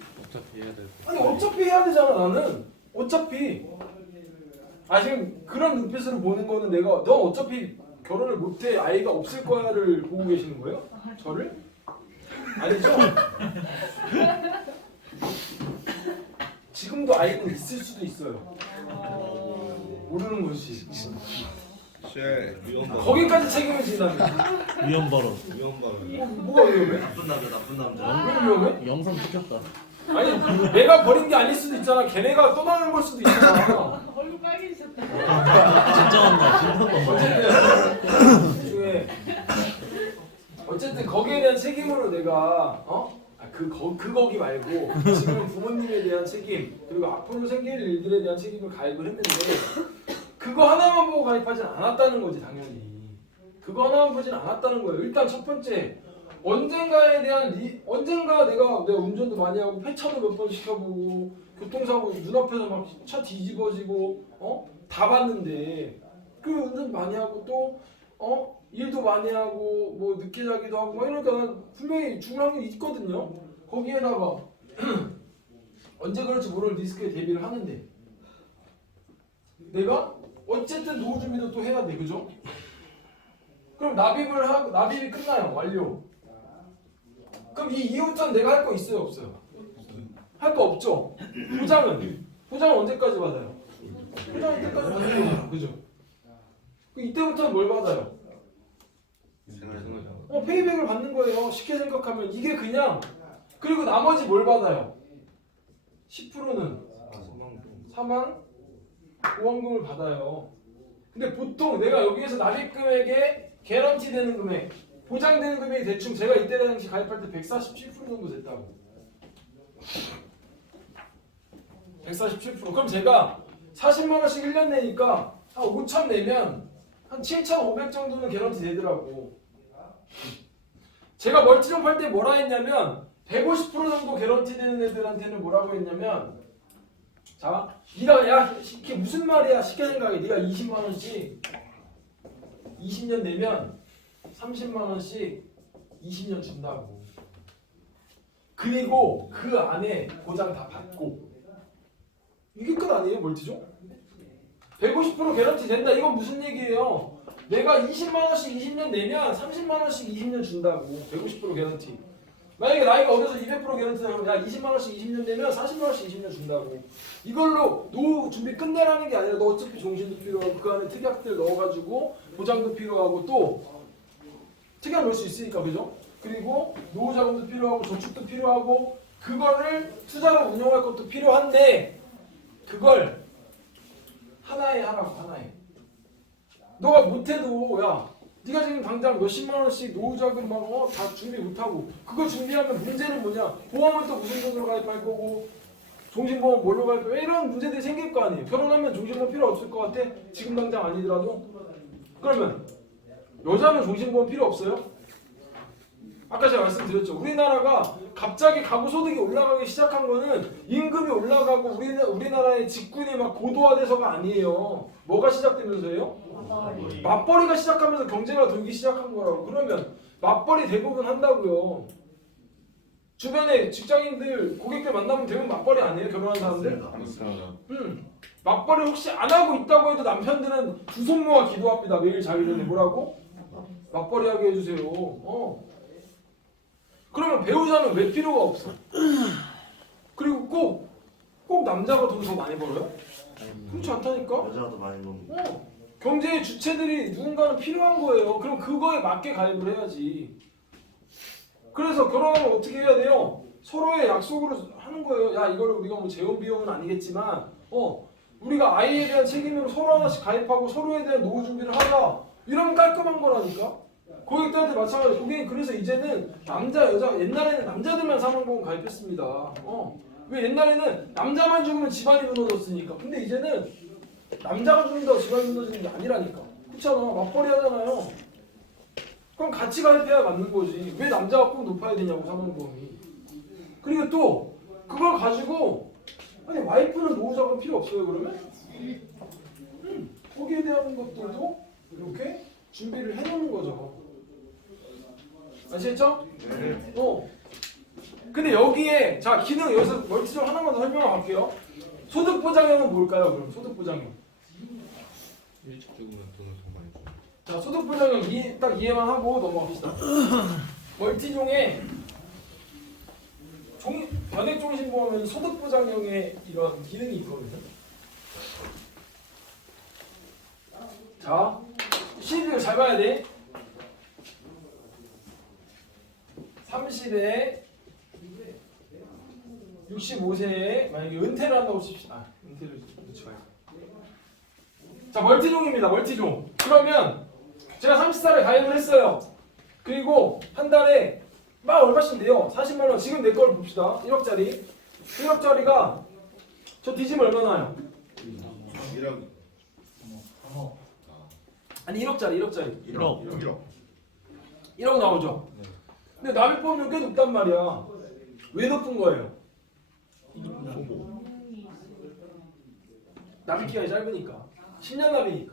해야 될 아니 어차피 해야 되잖아 나는 어차피 지금 그런 눈빛으로 보는 거는 내가 너 어차피 결혼을 못해 아이가 없을 거야를 보고 계시는 거예요? 저를? 아니죠? 지금도 아이는 있을 수도 있어요. 모르는 것이. 거기까지 책임을 진다면 위험 발언. 뭐가 위험해? 나쁜 남자. 왜 위험해? 영상 찍혔다. 아니 내가 버린 게 아닐 수도 있잖아. 걔네가 떠나는 걸 수도 있잖아. 얼굴 빨개지셨다. 진정한다. 중에 어쨌든 거기에 대한 책임으로 내가 거기 말고 지금 부모님에 대한 책임 그리고 앞으로 생길 일들에 대한 책임을 가입을 했는데 그거 하나만 보고 가입하진 않았다는 거지 당연히. 그거 하나만 보진 않았다는 거예요. 일단 첫 번째 언젠가 내가 운전도 많이 하고 폐차도 몇 번 시켜보고 교통사고 눈앞에서 막 차 뒤집어지고 다 봤는데 그 운전 많이 하고 또 일도 많이 하고 뭐 늦게 자기도 하고 막 이러니까 분명히 죽을 확률이 있거든요. 거기에다가 언제 그럴지 모를 리스크에 대비를 하는데 내가 어쨌든 노후 준비도 또 해야 돼, 그죠? 그럼 납입이 끝나요, 완료. 그럼 이 이후부터는 내가 할 거 있어요, 없어요? 할 거 없죠. 보장은 언제까지 받아요? 보장 이때까지 받는 거잖아, 그죠? 이때부터는 뭘 받아요? 페이백을 받는 거예요. 쉽게 생각하면 이게 그냥 그리고 나머지 뭘 받아요? 10%는 사망 보험금을 받아요. 근데 보통 내가 여기에서 납입 금액에 개런티 되는 금액, 보장되는 금액이 대충 제가 이때 당시 가입할 때 147% 정도 됐다고. 147%. 그럼 제가 40만 원씩 1년 내니까 한 5천 내면 한 7,500 정도는 개런티 되더라고. 제가 멀티점 팔 때 뭐라 했냐면 150% 정도 개런티 되는 애들한테는 뭐라고 했냐면 자, 네가 이게 무슨 말이야 쉽게 생각해. 네가 20만 원씩 20년 내면 30만 원씩 20년 준다고. 그리고 그 안에 보장 다 받고 이게 끝 아니에요 멀티죠? 150% 개런티 된다. 이건 무슨 얘기예요? 내가 20만 원씩 20년 내면 30만 원씩 20년 준다고. 150% 개런티. 만약에 나이가 어려서 200% 개런티 나오면 야 20만 원씩 20년 내면 40만 원씩 20년 준다고. 이걸로 노후 준비 끝내라는 게 아니라 너 어차피 종신도 필요하고 그 안에 특약들 넣어가지고 보장도 필요하고 또 특약 넣을 수 있으니까 그죠? 그리고 노후 자금도 필요하고 저축도 필요하고 그거를 투자로 운용할 것도 필요한데 그걸 하나에 하라고 하나에. 너가 못해도 야 네가 지금 당장 몇십만 원씩 노후자금 막 다 준비 못하고 그거 준비하면 문제는 뭐냐? 보험은 또 무슨 돈으로 가입할 거고 종신보험 뭘로 가입할 거고 이런 문제들이 생길 거 아니에요. 결혼하면 종신보험 필요 없을 것 같아? 지금 당장 아니더라도? 그러면 여자는 종신보험 필요 없어요? 아까 제가 말씀드렸죠. 우리나라가 갑자기 가구 소득이 올라가기 시작한 거는 임금이 올라가고 우리나라의 직군이 막 고도화돼서가 아니에요. 뭐가 시작되면서예요? 맞벌이가 시작하면서 경제가 돌기 시작한 거라고. 그러면 맞벌이 대부분 한다고요. 주변에 직장인들 고객들 만나면 대부분 맞벌이 안 해요? 결혼한 사람들? 맞벌이 혹시 안 하고 있다고 해도 남편들은 두 손 모아 기도합니다. 매일 자기 전에 뭐라고? 맞벌이 하게 해주세요. 그러면 배우자는 왜 필요가 없어? 그리고 꼭 꼭 남자가 돈 더 많이 벌어요? 그렇지 않다니까? 여자가 더 많이 먹는. 경제의 주체들이 누군가는 필요한 거예요. 그럼 그거에 맞게 가입을 해야지. 그래서 결혼하면 어떻게 해야 돼요? 서로의 약속으로 하는 거예요. 야, 이거를 우리가 뭐 재혼 비용은 아니겠지만 우리가 아이에 대한 책임으로 서로 하나씩 가입하고 서로에 대한 노후 준비를 하자. 이러면 깔끔한 거라니까. 고객들한테 마찬가지. 고객님 그래서 이제는 남자 여자 옛날에는 남자들만 사망보험 가입했습니다. 왜 옛날에는 남자만 죽으면 집안이 무너졌으니까. 근데 이제는 남자가 죽는다고 집안이 무너지는 게 아니라니까. 그렇잖아. 맞벌이 하잖아요. 그럼 같이 가입해야 맞는 거지. 왜 남자가 꼭 높아야 되냐고 사망보험이. 그리고 또 그걸 가지고 아니 와이프는 노후 자금 필요 없어요 그러면? 거기에 대한 것들도 이렇게 준비를 해놓는 거죠. 아시겠죠? 네. 근데 여기에 자 기능 여기서 멀티좀 하나만 더 설명할게요. 소득보장형은 뭘까요? 그럼 소득보장형. 일찍 죽으면 돈을 더 많이 줘. 자 소득보장형 딱 이해만 하고 넘어갑시다. 멀티종에 변액종신보험은 소득보장형의 이런 기능이 있거든요. 자, 시비를 잘 봐야 돼. 30에 65세에 만약에 은퇴를 한다고 칩시다. 은퇴를 넣지 말고. 자, 멀티종입니다. 멀티종. 그러면 제가 30살에 가입을 했어요. 그리고 한 달에 막 얼마씩 돼요? 40만 원. 지금 내 걸 봅시다. 1억짜리. 1억짜리가 저 뒤지면 얼마나요? 1억. 아니 1억짜리. 1억. 1억 나오죠? 네. 근데 납입보험료 꽤 높단 말이야. 왜 높은 거예요? 납입 기간이 짧으니까. 10년 납이니까.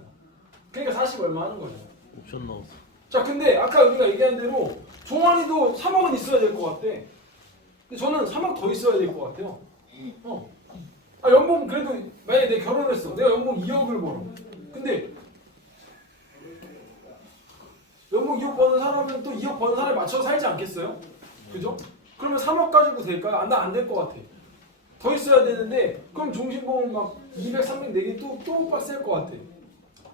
그러니까 40 얼마 하는 거죠. 옵션 넣었어. 자, 근데 아까 우리가 얘기한 대로 종환이도 3억은 있어야 될 것 같아. 근데 저는 3억 더 있어야 될 것 같아요. 연봉 그래도 만약에 내가 결혼을 했어. 내가 연봉 2억을 벌어. 근데 연봉 2억 버는 사람은 또 2억 버는 사람에 맞춰서 살지 않겠어요? 그죠? 그러면 3억 가지고 될까요? 나 안 될 것 같아. 더 있어야 되는데 그럼 종신보험 막 200, 300 내기 또 빡셀 것 같아.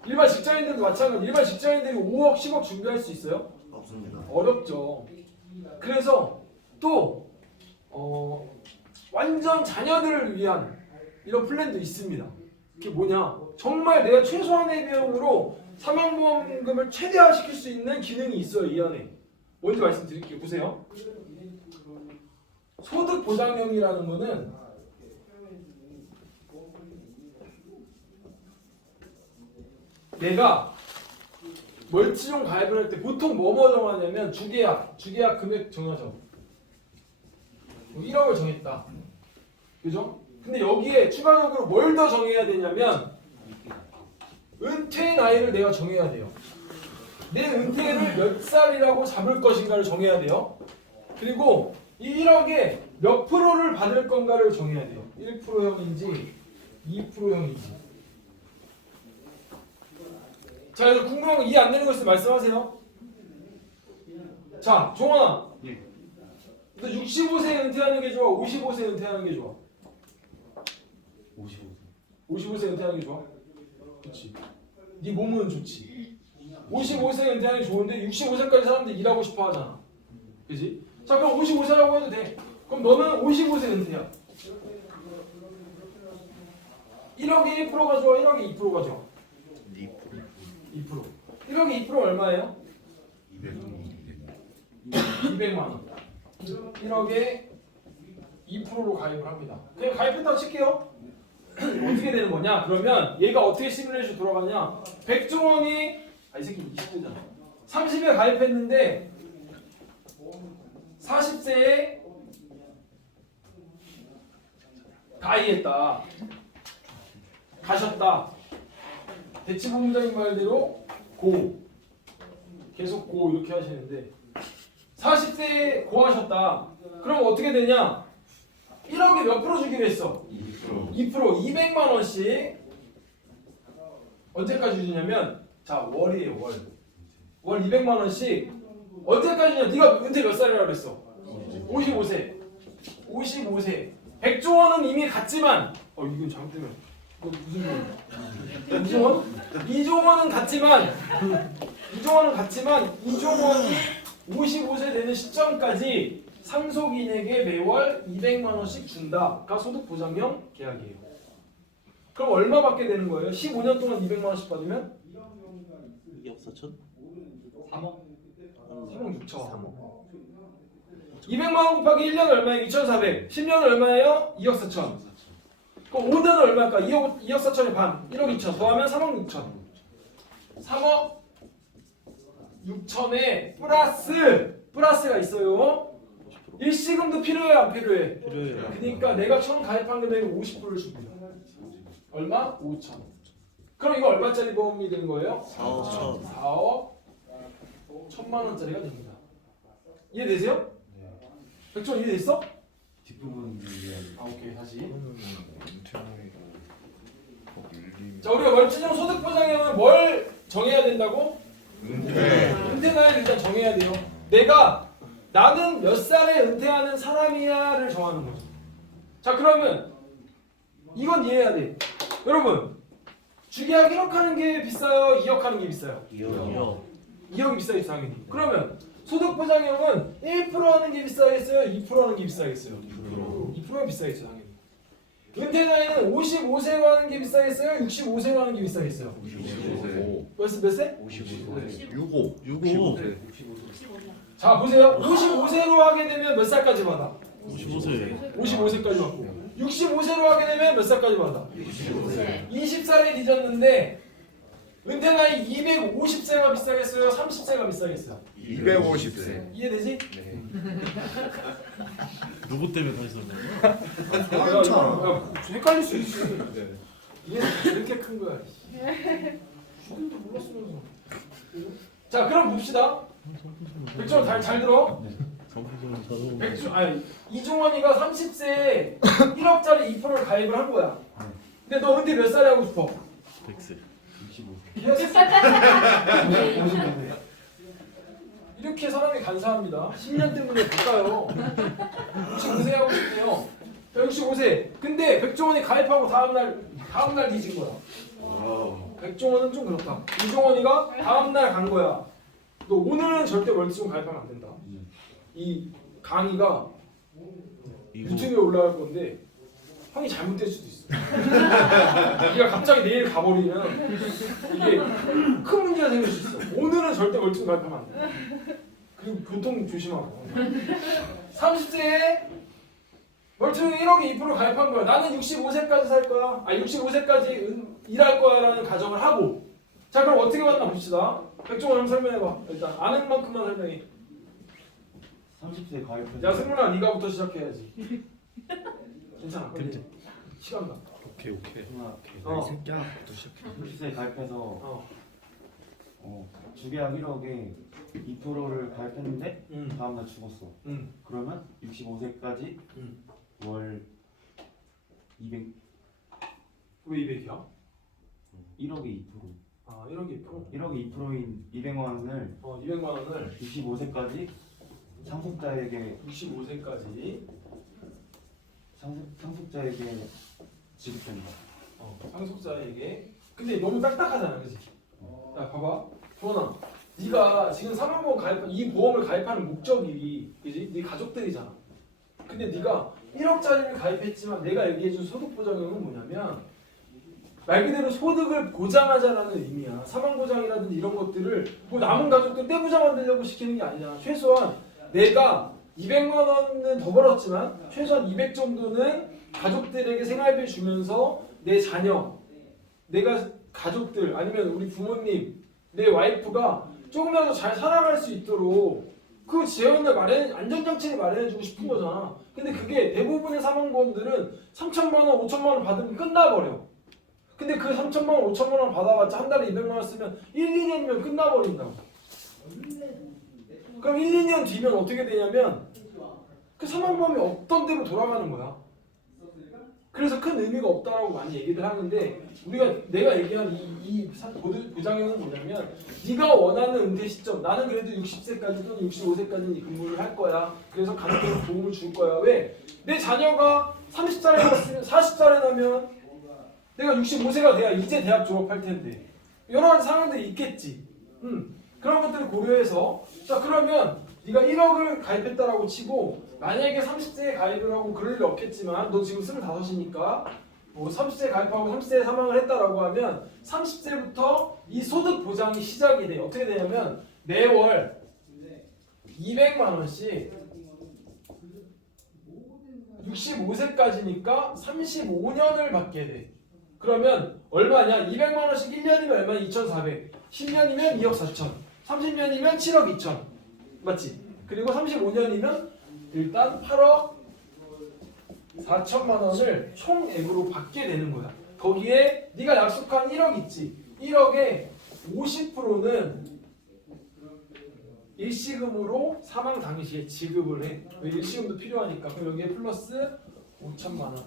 일반 직장인들도 마찬가지. 일반 직장인들이 5억, 10억 준비할 수 있어요? 없습니다. 어렵죠. 그래서 또 완전 자녀들을 위한 이런 플랜도 있습니다. 그게 뭐냐? 정말 내가 최소한의 비용으로 사망보험금을 최대화시킬 수 있는 기능이 있어요. 이 안에. 뭔지 말씀드릴게요. 보세요. 소득보장형이라는 거는 내가 멀티종 가입을 할 때 보통 뭐 정하냐면 주계약 금액 정하죠. 1억을 정했다. 그죠? 근데 여기에 추가적으로 뭘 더 정해야 되냐면 은퇴 나이를 내가 정해야 돼요. 내 은퇴를 몇 살이라고 잡을 것인가를 정해야 돼요. 그리고 이 1억에 몇 프로를 받을 건가를 정해야 돼요. 1%형인지 2%형인지. 자, 그래서 궁금한 거 이해 안 되는 거 있으면 말씀하세요. 자, 종원아. 예. 너 65세에 은퇴하는 게 좋아? 55세에 은퇴하는 게 좋아? 55세. 55세에 은퇴하는 게 좋아? 그렇지. 네 몸은 좋지. 55세에 은퇴하는 게 좋은데 65세까지 사람들이 일하고 싶어 하잖아. 그지? 자, 그럼 55세라고 해도 돼. 그럼 너는 55세 은퇴야. 1억에 1%가 좋아? 1억에 2%가 좋아? 2%. 1억에 2% 얼마예요? 200만 원. 1억에 2%로 가입을 합니다. 그냥 가입했다고 칠게요. 어떻게 되는 거냐? 그러면 얘가 어떻게 시뮬레이션 돌아가냐? 백종원이 이 새끼 20대잖아. 30에 가입했는데 40세에 가입했다. 가셨다. 대치본부장님 말대로 고. 계속 고 이렇게 하시는데 40세에 고하셨다. 그럼 어떻게 되냐? 1억에 몇 프로 주기로 했어? 2%. 200만 원씩 언제까지 주냐면 자 월이에요 월. 월 200만 원씩 언제까지 주냐? 네가 은퇴 몇 살이라고 그랬어? 55세. 55세. 백종원은 이미 갔지만 이건 잘못되면 이거 무슨 소리야? 이종원은 갔지만 이종원이 55세 되는 시점까지 상속인에게 매월 200만 원씩 준다가 소득보장형 계약이에요. 그럼 얼마 받게 되는 거예요? 15년 동안 200만 원씩 받으면 2억 4천? 3억? 3억 6천. 200만 원 곱하기 1년 얼마예요? 2,400. 10년은 얼마예요? 2억 4천. 그럼 5년은 얼마일까? 2억 4천의 반. 1억 2천. 더하면 3억 6천. 3억 6천에 플러스가 있어요. 일시금도 필요해요? 안 필요해? 필요해요. 그러니까 내가 처음 가입한 금액의 50%를 줍니다. 얼마? 5천. 그럼 이거 얼마짜리 보험이 되는 거예요? 4억 4억 1,000만 원짜리가 됩니다. 이해되세요? 백종 이해됐어? 뒷부분 얘기해야 돼. 오케이 다시. 은퇴나이 자 우리가 월지정 소득보장형은 뭘 정해야 된다고? 은퇴 나이를 일단 정해야 돼요. 나는 몇 살에 은퇴하는 사람이야를 정하는 거죠. 자 그러면 이건 이해해야 돼. 여러분 주계약 1억 하는 게 비싸요? 2억 하는 게 비싸요? 2억 2억이 비싸겠죠 당연히. 그러면 소득보장형은 1% 하는 게 비싸겠어요? 2% 하는 게 비싸겠어요? 2%가 비싸겠죠 당연히. 은퇴 나이는 55세로 하는 게 비싸겠어요? 65세로 하는 게 비싸겠어요? 55세. 몇 세? 55세. 65. 65세 자 보세요. 55세로 하게 되면 몇 살까지 받아? 55세 55세까지 받고 65세로 하게 되면 몇 살까지 받아? 25세. 20살에 뒤졌는데 은퇴 나이 250세가 비싸겠어요? 30세가 비싸겠어요? 250세. 이해되지? 네. 누구 때문에 다시 썼냐고? 야, 헷갈릴 수 있지. 이게 이렇게 큰 거야. 죽인도 몰랐으면서. 자 그럼 봅시다. 백종 잘 들어. 성수는 자동 이종원이가 30세에 1억짜리 2%를 가입을 한 거야. 근데 너 은퇴 몇 살에 하고 싶어? 100세 65세. 이렇게 사람이 간사합니다. 10년 때문에 못 가요. 65세 하고 싶네요. 65세. 근데 백종원이 가입하고 다음날 뒤진 거야. 백종원은 좀 그렇다. 이종원이가 다음날 간 거야. 너 오늘은 절대 월지종 가입하면 안 된다. 이 강의가 유튜브에 올라갈 건데 형이 잘못될 수도 있어. 네가 갑자기 내일 가버리면 이게 큰 문제가 생길 수 있어. 오늘은 절대 월지종 가입하면 안 돼. 그리고 교통 조심하고. 30세에 월지종에 1억에 2% 가입한 거야. 나는 65세까지 살 거야. 65세까지 일할 거야라는 가정을 하고. 자 그럼 어떻게 받나 봅시다. 백종원 한번 설명해봐. 일단 아는 만큼만 설명해. 30세 가입해서. 야 승문아 네가부터 시작해야지. 괜찮아. 근데 시간 나. 오케이 어. 새끼야 30세 가입해서 주계약 1억에 2%를 가입했는데 다음날 죽었어. 그러면 65세까지 월 200. 왜 200이야? 1억에 2%. 1억에 2%? 1억에 2%인 200만 원을 200만 원을 65세까지 상속자에게 65세까지 상속자에게 지급된다. 상속자에게. 근데 너무 딱딱하잖아, 그렇지? 야, 봐봐, 조원아, 네가 지금 사망보험 가입한 이 보험을 가입하는 목적이, 그지? 네 가족들이잖아. 근데 네가 1억짜리를 가입했지만 내가 얘기해준 소득보장형은 뭐냐면 말 그대로 소득을 보장하자라는 의미야. 사망보장이라든지 이런 것들을 뭐 남은 가족들 떼부자 만들려고 시키는 게 아니잖아. 최소한 내가 200만 원은 더 벌었지만 최소한 200 정도는 가족들에게 생활비 주면서 내 자녀, 내가 가족들 아니면 우리 부모님, 내 와이프가 조금이라도 잘 살아갈 수 있도록 그 재원을 안전장치를 마련해주고 싶은 거잖아. 근데 그게 대부분의 사망보험들은 3천만 원, 5천만 원 받으면 끝나버려. 근데 그 3천만 원, 5천만 원 받아봤자 한 달에 200만 원 쓰면 1, 2년이면 끝나버린다고. 그럼 1, 2년 뒤면 어떻게 되냐면 그 사망보험이 없던 대로 돌아가는 거야. 그래서 큰 의미가 없다라고 많이 얘기를 하는데 내가 얘기한 이 보장형은 뭐냐면 네가 원하는 은퇴 시점, 나는 그래도 60세까지 또는 65세까지는 근무를 할 거야. 그래서 가족들한테 도움을 줄 거야. 왜? 내 자녀가 30살에 넣었으면 40살에 넣으면 내가 65세가 돼야 이제 대학 졸업할 텐데 여러 가지 상황들이 있겠지. 그런 것들을 고려해서 자 그러면 네가 1억을 가입했다라고 치고 만약에 30세에 가입을 하고 글을 넣겠지만 너 지금 25이니까 뭐 30세에 가입하고 30세에 사망을 했다라고 하면 30세부터 이 소득 보장이 시작이 돼. 어떻게 되냐면 매월 200만 원씩 65세까지니까 35년을 받게 돼. 그러면 얼마냐? 200만 원씩 1년이면 얼마냐? 2,400. 10년이면 2억 4천. 30년이면 7억 2천. 맞지? 그리고 35년이면 일단 8억 4천만 원을 총액으로 받게 되는 거야. 거기에 네가 약속한 1억 있지. 1억의 50%는 일시금으로 사망 당시에 지급을 해. 왜 일시금도 필요하니까. 그럼 여기에 플러스 5천만 원.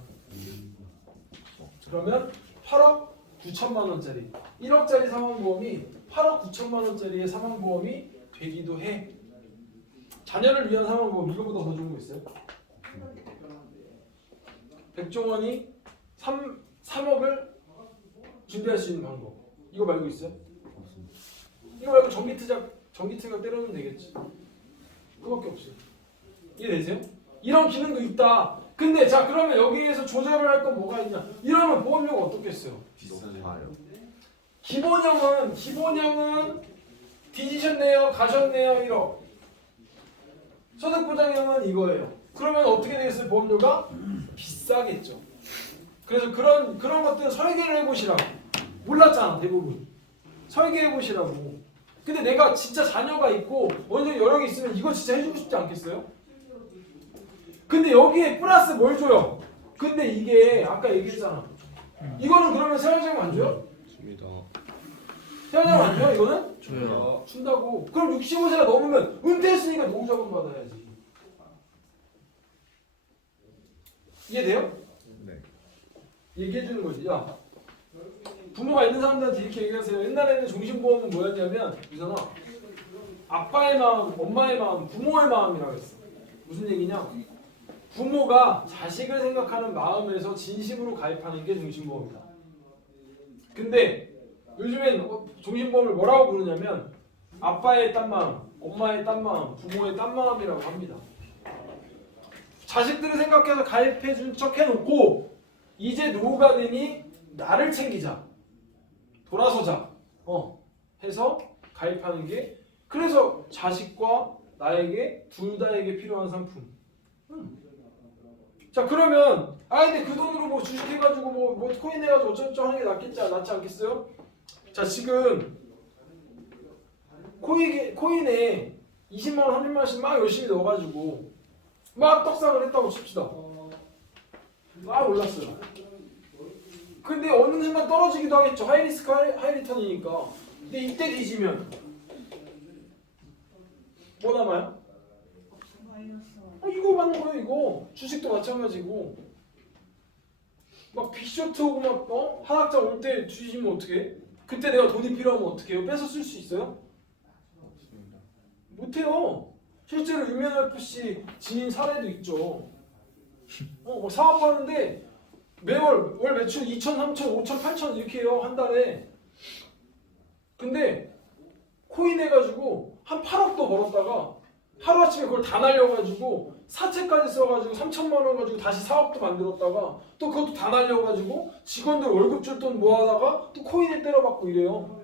그러면 8억 9천만 원짜리. 1억짜리 사망보험이 8억 9천만 원짜리의 사망보험이 되기도 해. 자녀를 위한 사망보험 이거보다 더 좋은 거 있어요? 백종원이 3억을 준비할 수 있는 방법. 이거 말고 있어요? 이거 말고 전기트가 때려주면 되겠지. 그거밖에 없어요. 이해되세요? 이런 기능도 있다. 근데 자 그러면 여기에서 조절을 할 건 뭐가 있냐? 이러면 보험료가 어떻겠어요? 높아요. 기본형은 뒤지셨네요, 가셨네요, 1억. 소득보장형은 이거예요. 그러면 어떻게 되겠어요? 보험료가 비싸겠죠. 그래서 그런 것들은 설계를 해보시라고. 몰랐잖아 대부분. 설계해보시라고. 근데 내가 진짜 자녀가 있고 어느 정도 여력이 있으면 이거 진짜 해주고 싶지 않겠어요? 근데 여기에 플러스 뭘 줘요? 근데 이게 아까 얘기했잖아. 이거는 그러면 생활자금 안 줘요? 줍니다. 생활자금 안 줘요? 이거는? 줘요. 준다고. 그럼 65세가 넘으면 은퇴했으니까 노후자금 받아야지. 이해돼요? 네. 얘기해주는 거지. 야, 부모가 있는 사람들한테 이렇게 얘기하세요. 옛날에는 종신보험은 뭐였냐면 유선아, 아빠의 마음, 엄마의 마음, 부모의 마음이라고 했어. 무슨 얘기냐? 부모가 자식을 생각하는 마음에서 진심으로 가입하는 게 종신보험이다. 근데 요즘엔 종신보험을 뭐라고 부르냐면 아빠의 딴 마음, 엄마의 딴 마음, 부모의 딴 마음이라고 합니다. 자식들을 생각해서 가입해준 척 해놓고 이제 노후가 되니 나를 챙기자, 돌아서자 해서 가입하는 게, 그래서 자식과 나에게 둘 다에게 필요한 상품. 자 그러면 근데 그 돈으로 뭐 주식해가지고 뭐 코인 해가지고 어쩌고저쩌고 하는 게 낫지 않겠어요? 자 지금 코인에 20만 원, 30만 원씩 막 열심히 넣어가지고 막 떡상을 했다고 칩시다. 막 올랐어요. 근데 어느 순간 떨어지기도 하겠죠. 하이리스크 하이리턴이니까. 근데 이때 뒤지면 뭐 남아요? 이거 받는 거예요. 이거 주식도 마찬가지고 막 빅쇼트 오고 막 하락장 올 때 뒤지면 어떡해? 그때 내가 돈이 필요하면 어떻게 해요? 뺏어 쓸 수 있어요? 못해요. 실제로 유명 FC 지인 사례도 있죠. 사업하는데 매월 월 매출 2천, 3천, 5천, 8천 이렇게 해요. 한 달에. 근데 코인 해가지고 한 8억도 벌었다가 하루아침에 그걸 다 날려가지고 사채까지 써가지고 3천만 원 가지고 다시 사업도 만들었다가 또 그것도 다 날려가지고 직원들 월급 줄 돈 모아다가 또 코인에 때려박고 이래요.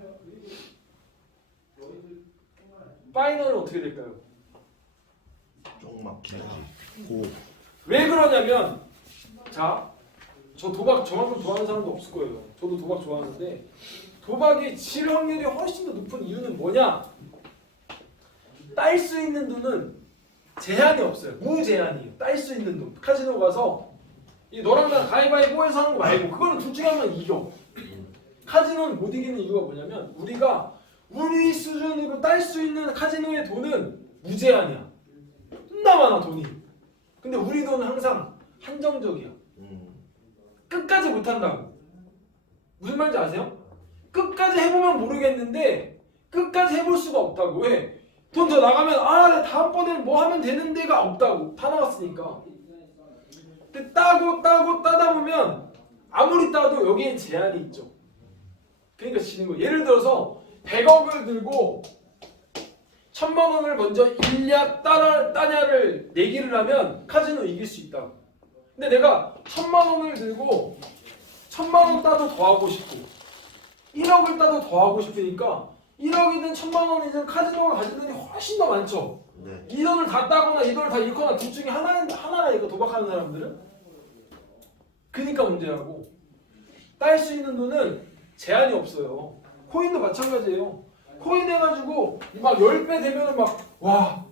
파이널은 어떻게 될까요? 쪽 막히지. 왜 그러냐면 자, 저 도박 저만큼 좋아하는 사람도 없을 거예요. 저도 도박 좋아하는데 도박이 질 확률이 훨씬 더 높은 이유는 뭐냐? 딸 수 있는 돈은 제한이 없어요. 무제한이에요. 딸 수 있는 돈. 카지노 가서 너랑 나 가위바위보해서 하는 거 말고 그거는 둘 중에 하면 이겨. 카지노는 못 이기는 이유가 뭐냐면 우리가 우리 수준으로 딸 수 있는 카지노의 돈은 무제한이야. 존나 많아 돈이. 근데 우리 돈은 항상 한정적이야. 끝까지 못한다고. 무슨 말인지 아세요? 끝까지 해보면 모르겠는데 끝까지 해볼 수가 없다고. 왜? 돈 더 나가면 다음번에는 뭐 하면 되는 데가 없다고. 다 나갔으니까. 근데 따다 보면 아무리 따도 여기엔 제한이 있죠. 그러니까 지는 거예요. 예를 들어서 100억을 들고 1000만 원을 먼저 잃냐 따냐를 내기를 하면 카지노 이길 수 있다. 근데 내가 1000만 원을 들고 1000만 원 따도 더 하고 싶고 1억을 따도 더 하고 싶으니까 1억이든 1000만 원이든 카지노가 가진 돈이 훨씬 더 많죠. 네. 이 돈을 다 따거나 이 돈을 다 잃거나 둘 중에 하나라니까 도박하는 사람들은. 그니까 문제라고. 딸 수 있는 돈은 제한이 없어요. 코인도 마찬가지예요. 코인 해가지고 막 10배 되면은 와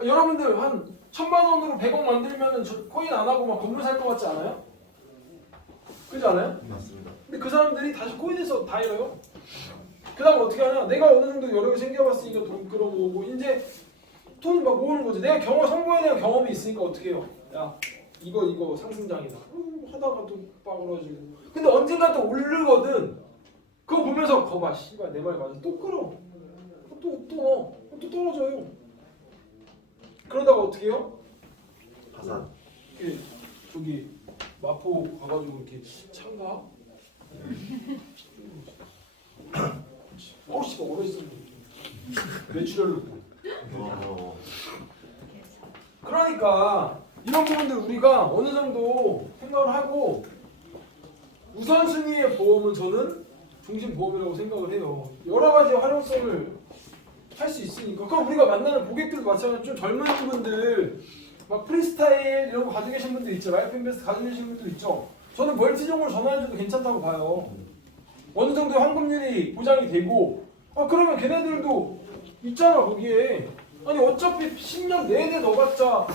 여러분들 한 1000만 원으로 100억 만들면은 코인 안 하고 막 건물 살 것 같지 않아요? 그렇지 않아요? 맞습니다. 근데 그 사람들이 다시 코인에서 다 잃어요. 그 다음 어떻게 하냐? 내가 어느 정도 여력이 생겨봤으니까 돈 끌어모으고 이제 돈 막 모으는 거지. 내가 성공에 대한 경험이 있으니까 어떻게 해요? 야 이거 상승장이다. 하다가 또 빠그러지고. 근데 언젠가 또 오르거든. 그거 보면서 거봐 씨발 내 말 맞아. 또 끌어. 또 떨어져요. 그러다가 어떻게 해요? 파산. 이렇게 저기 마포 가가지고 이렇게 참가. 씨발 오래 있었는데 뇌출혈로. 그러니까 이런 부분들 우리가 어느 정도 생각을 하고 우선순위의 보험은 저는 중심보험이라고 생각을 해요. 여러 가지 활용성을 할 수 있으니까. 그럼 우리가 만나는 고객들도 마찬가지로 좀 젊은 분들 막 프리스타일 이런 거 가지고 계신 분들 있죠. 라이프 인베스트 가지고 계신 분들 있죠. 저는 멀티종으로 전환해줘도 괜찮다고 봐요. 어느 정도 환급률이 보장이 되고 그러면 걔네들도 있잖아 거기에. 아니 어차피 10년 내내 넣어봤자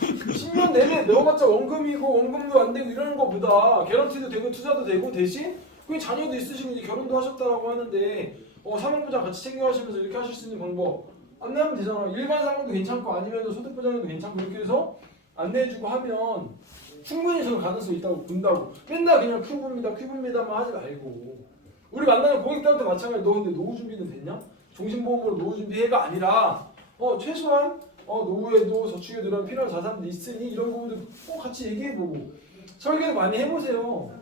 10년 내내 넣어봤자 원금이고 원금도 안 되고 이러는 것보다 개런티도 되고 투자도 되고 대신 그 자녀도 있으시고 이제 결혼도 하셨다라고 하는데 사망보장 같이 챙겨가시면서 이렇게 하실 수 있는 방법 안내하면 되잖아. 일반 상황도 괜찮고 아니면 소득보장도 괜찮고 이렇게 해서 안내해주고 하면 충분히 저는 가능성이 있다고 본다고. 맨날 그냥 큐브입니다만 하지 말고 우리 만나는 고객들한테 마찬가지로 너 근데 노후 준비는 됐냐? 종신보험으로 노후 준비해가 아니라 최소한 노후에도 저축에 들어간 필요한 자산도 있으니 이런 부분들 꼭 같이 얘기해보고 설계도 많이 해보세요.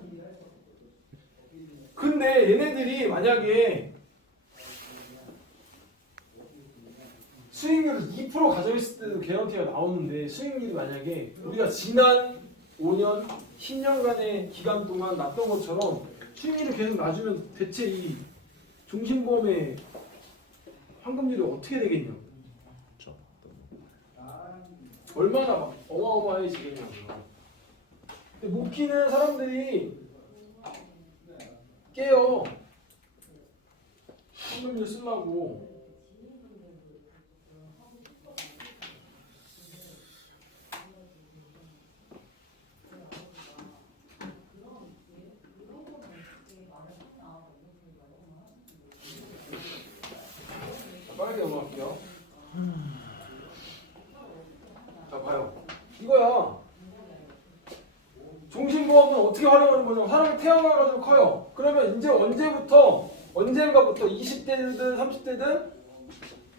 근데 얘네들이 만약에 수익률을 2% 가져있을 때도 개런티가 나오는데 수익률이 만약에 우리가 지난 5년, 10년간의 기간 동안 났던 것처럼 수익률을 계속 낮으면 대체 이 종신보험의 환급률이 어떻게 되겠냐? 얼마나 막 어마어마해지겠냐고요. 근데 못 키는 사람들이 깨요. 환급률 쓰려고. 빠르게 넘어갈게요. 자, 봐요. 이거야. 종신보험은 어떻게 활용하는 거냐? 사람이 태어나가지고 커요. 그러면 이제 언젠가부터 20대든 30대든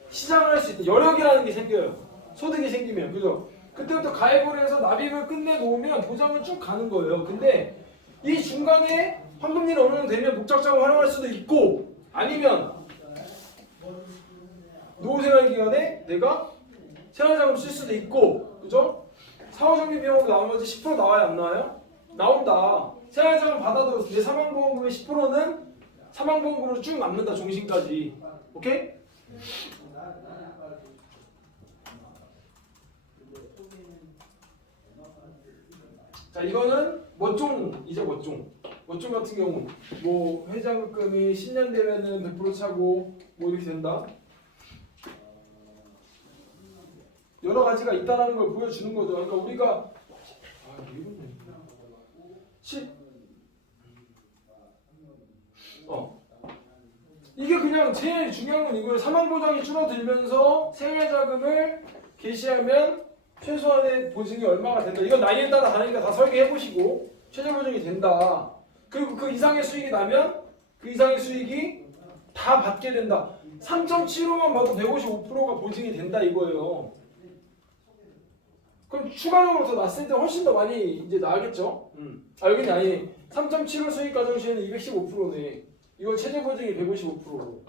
시장을 할 수 있다. 여력이라는 게 생겨요. 소득이 생기면. 그죠? 그때부터 가입을 해서 납입을 끝내놓으면 보장은 쭉 가는 거예요. 근데 이 중간에 환급률이 어느 정도 되면 목적자금 활용할 수도 있고 아니면 노후생활 기간에 내가 생활자금 쓸 수도 있고, 그죠? 사후정비 비용으로 나머지 10% 나와요, 안 나와요? 나온다. 생활자금 받아도 내 사망보험금의 10%는 사망보험금으로 쭉 남는다, 종신까지. 오케이? 자, 이거는 멋종, 이제 멋종. 멋종 같은 경우, 뭐 회장급금이 10년 되면은 100% 차고, 뭐 이렇게 된다. 여러 가지가 있다는 걸 보여주는 거죠. 그러니까 우리가 이게 그냥 제일 중요한 건 이거예요. 사망보장이 줄어들면서 생활자금을 개시하면 최소한의 보증이 얼마가 된다. 이건 나이에 따라 다르니까 다 설계해보시고 최저보증이 된다. 그리고 그 이상의 수익이 나면 그 이상의 수익이 다 받게 된다. 3.75만 봐도 155%가 보증이 된다 이거예요. 그럼 추가적으로 더 났을 때 훨씬 더 많이 이제 나겠죠? 아 여기는 아니 3.75 수익 가정 시에는 215%네. 이거 최저 보증이 155%로.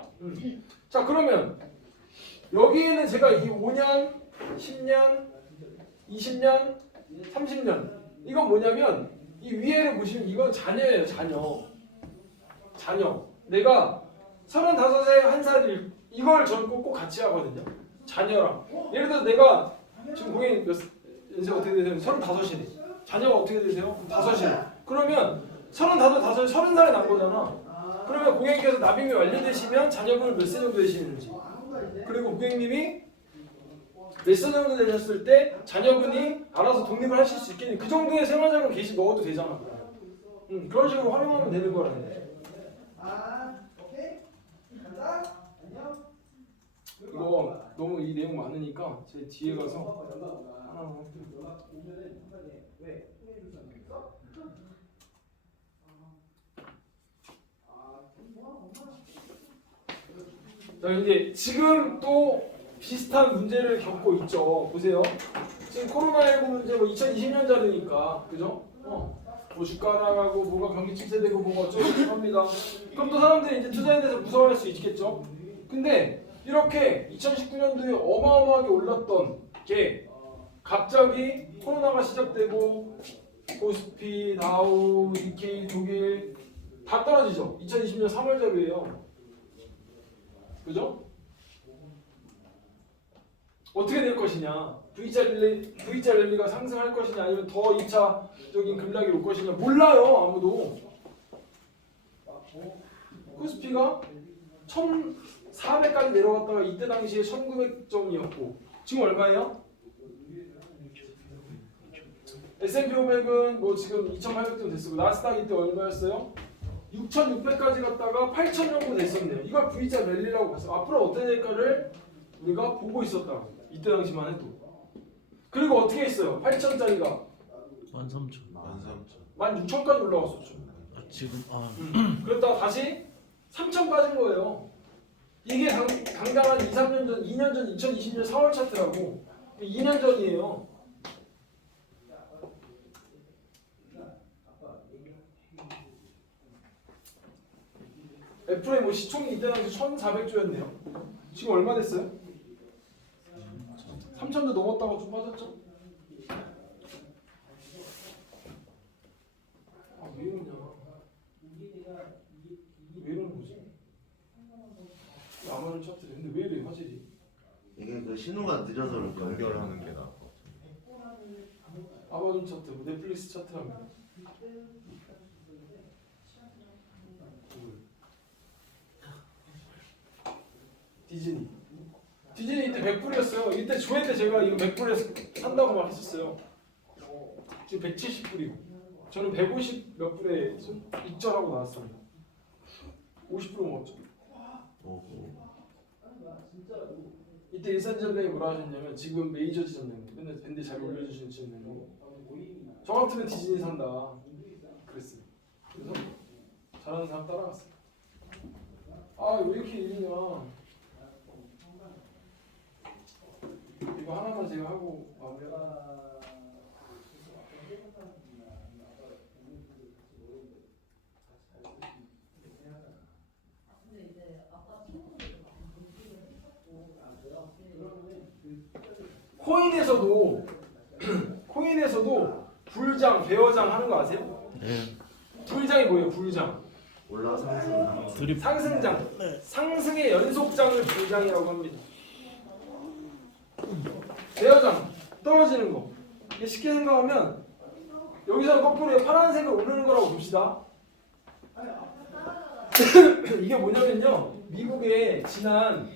자 그러면 여기에는 제가 이 5년, 10년, 20년, 30년 이건 뭐냐면 이 위에를 보시면 이건 자녀예요. 자녀. 내가 35세 한 살을 이걸 저는 꼭 같이 하거든요. 자녀랑. 예를 들어서 내가 지금 고객님 몇 연세 어떻게 되세요? 35이네. 자녀가 어떻게 되세요? 5이네. 그러면 35, 30살에 난 거잖아. 그러면 고객님께서 납입이 완료되시면 자녀분은 몇 세 정도 되시는지. 그리고 고객님이 몇 세 정도 되셨을 때 자녀분이 알아서 독립을 하실 수 있겠니? 그 정도의 생활자금 계시 넣어도 되잖아. 그런 식으로 활용하면 되는 거라는 거야. 이거 너무 이 내용 많으니까 제 뒤에 가서 하나 자 이제 지금 또 비슷한 문제를 겪고 있죠. 보세요. 지금 코로나19 문제 뭐 2020년자니까 그죠? 뭐 주가 나가고 뭐가 경기 침체되고 뭐가 어쩌고 합니다. 그럼 또 사람들이 이제 투자에 대해서 무서워할 수 있겠죠. 근데 이렇게 2019년도에 어마어마하게 올랐던 게 갑자기 코로나가 시작되고 코스피, 다우, 니케이, 독일 다 떨어지죠. 2020년 3월자료예요. 그죠? 어떻게 될 것이냐? V자 랠리가 상승할 것이냐 아니면 더 2차적인 급락이 올 것이냐 몰라요. 아무도. 코스피가 1400까지 내려갔다가 이때 당시에 1900점이었고 지금 얼마예요? S&P 500은 뭐 지금 2800점 됐고 나스닥 이때 얼마였어요? 6600까지 갔다가 8000 정도 됐었네요. 이걸 V자 랠리라고 봤어요. 앞으로 어떻게 될까를 우리가 보고 있었다고. 이때 당시만 해도. 그리고 어떻게 했어요? 8000짜리가 13,000. 16,000까지 올라갔었죠. 아, 지금 그랬다가 다시 3,000 빠진 거예요. 이게 당장 한 2, 3년 전, 2년 전 2020년 4월 차트라고. 2년 전이에요. 애플의 뭐 시총이 이때 당시 1,400조였네요. 지금 얼마 됐어요? 3,000도 넘었다가 좀 빠졌죠? 아, 왜 이러냐? 왜 이러는 거지? 아마존 차트래. 근데 왜 이래 화질이? 이게 그 신호가 늦어서 연결하는 게 나아. 아마존 차트, 뭐 넷플릭스 차트랍니다. 디즈니 이때 100불이었어요. 이때 조회 때 제가 이거 100불에 산다고 막 했었어요. 지금 170불이고 저는 150 몇 불에 입절하고 나왔습니다. 50% 먹었죠. 이때 일산지점장이 뭐라 하셨냐면 지금 메이저 지점장님 맨날 밴드 잘 올려주시는 지점장님 저 같으면 디즈니 산다 그랬어요. 그래서 잘하는 사람 따라갔어요. 아 왜 이렇게 일이냐. 이거 하나만 제가 하고 마무리하자. 코인에서도 불장, 배어장 하는 거 아세요? 네. 불장이 뭐예요? 불장. 올라 상승. 드립. 상승장. 상승의 연속장을 불장이라고 합니다. 배어장. 떨어지는 거. 이게 쉽게 생각하면 여기서 거꾸로 파란색을 오르는 거라고 봅시다. 이게 뭐냐면요. 미국의 지난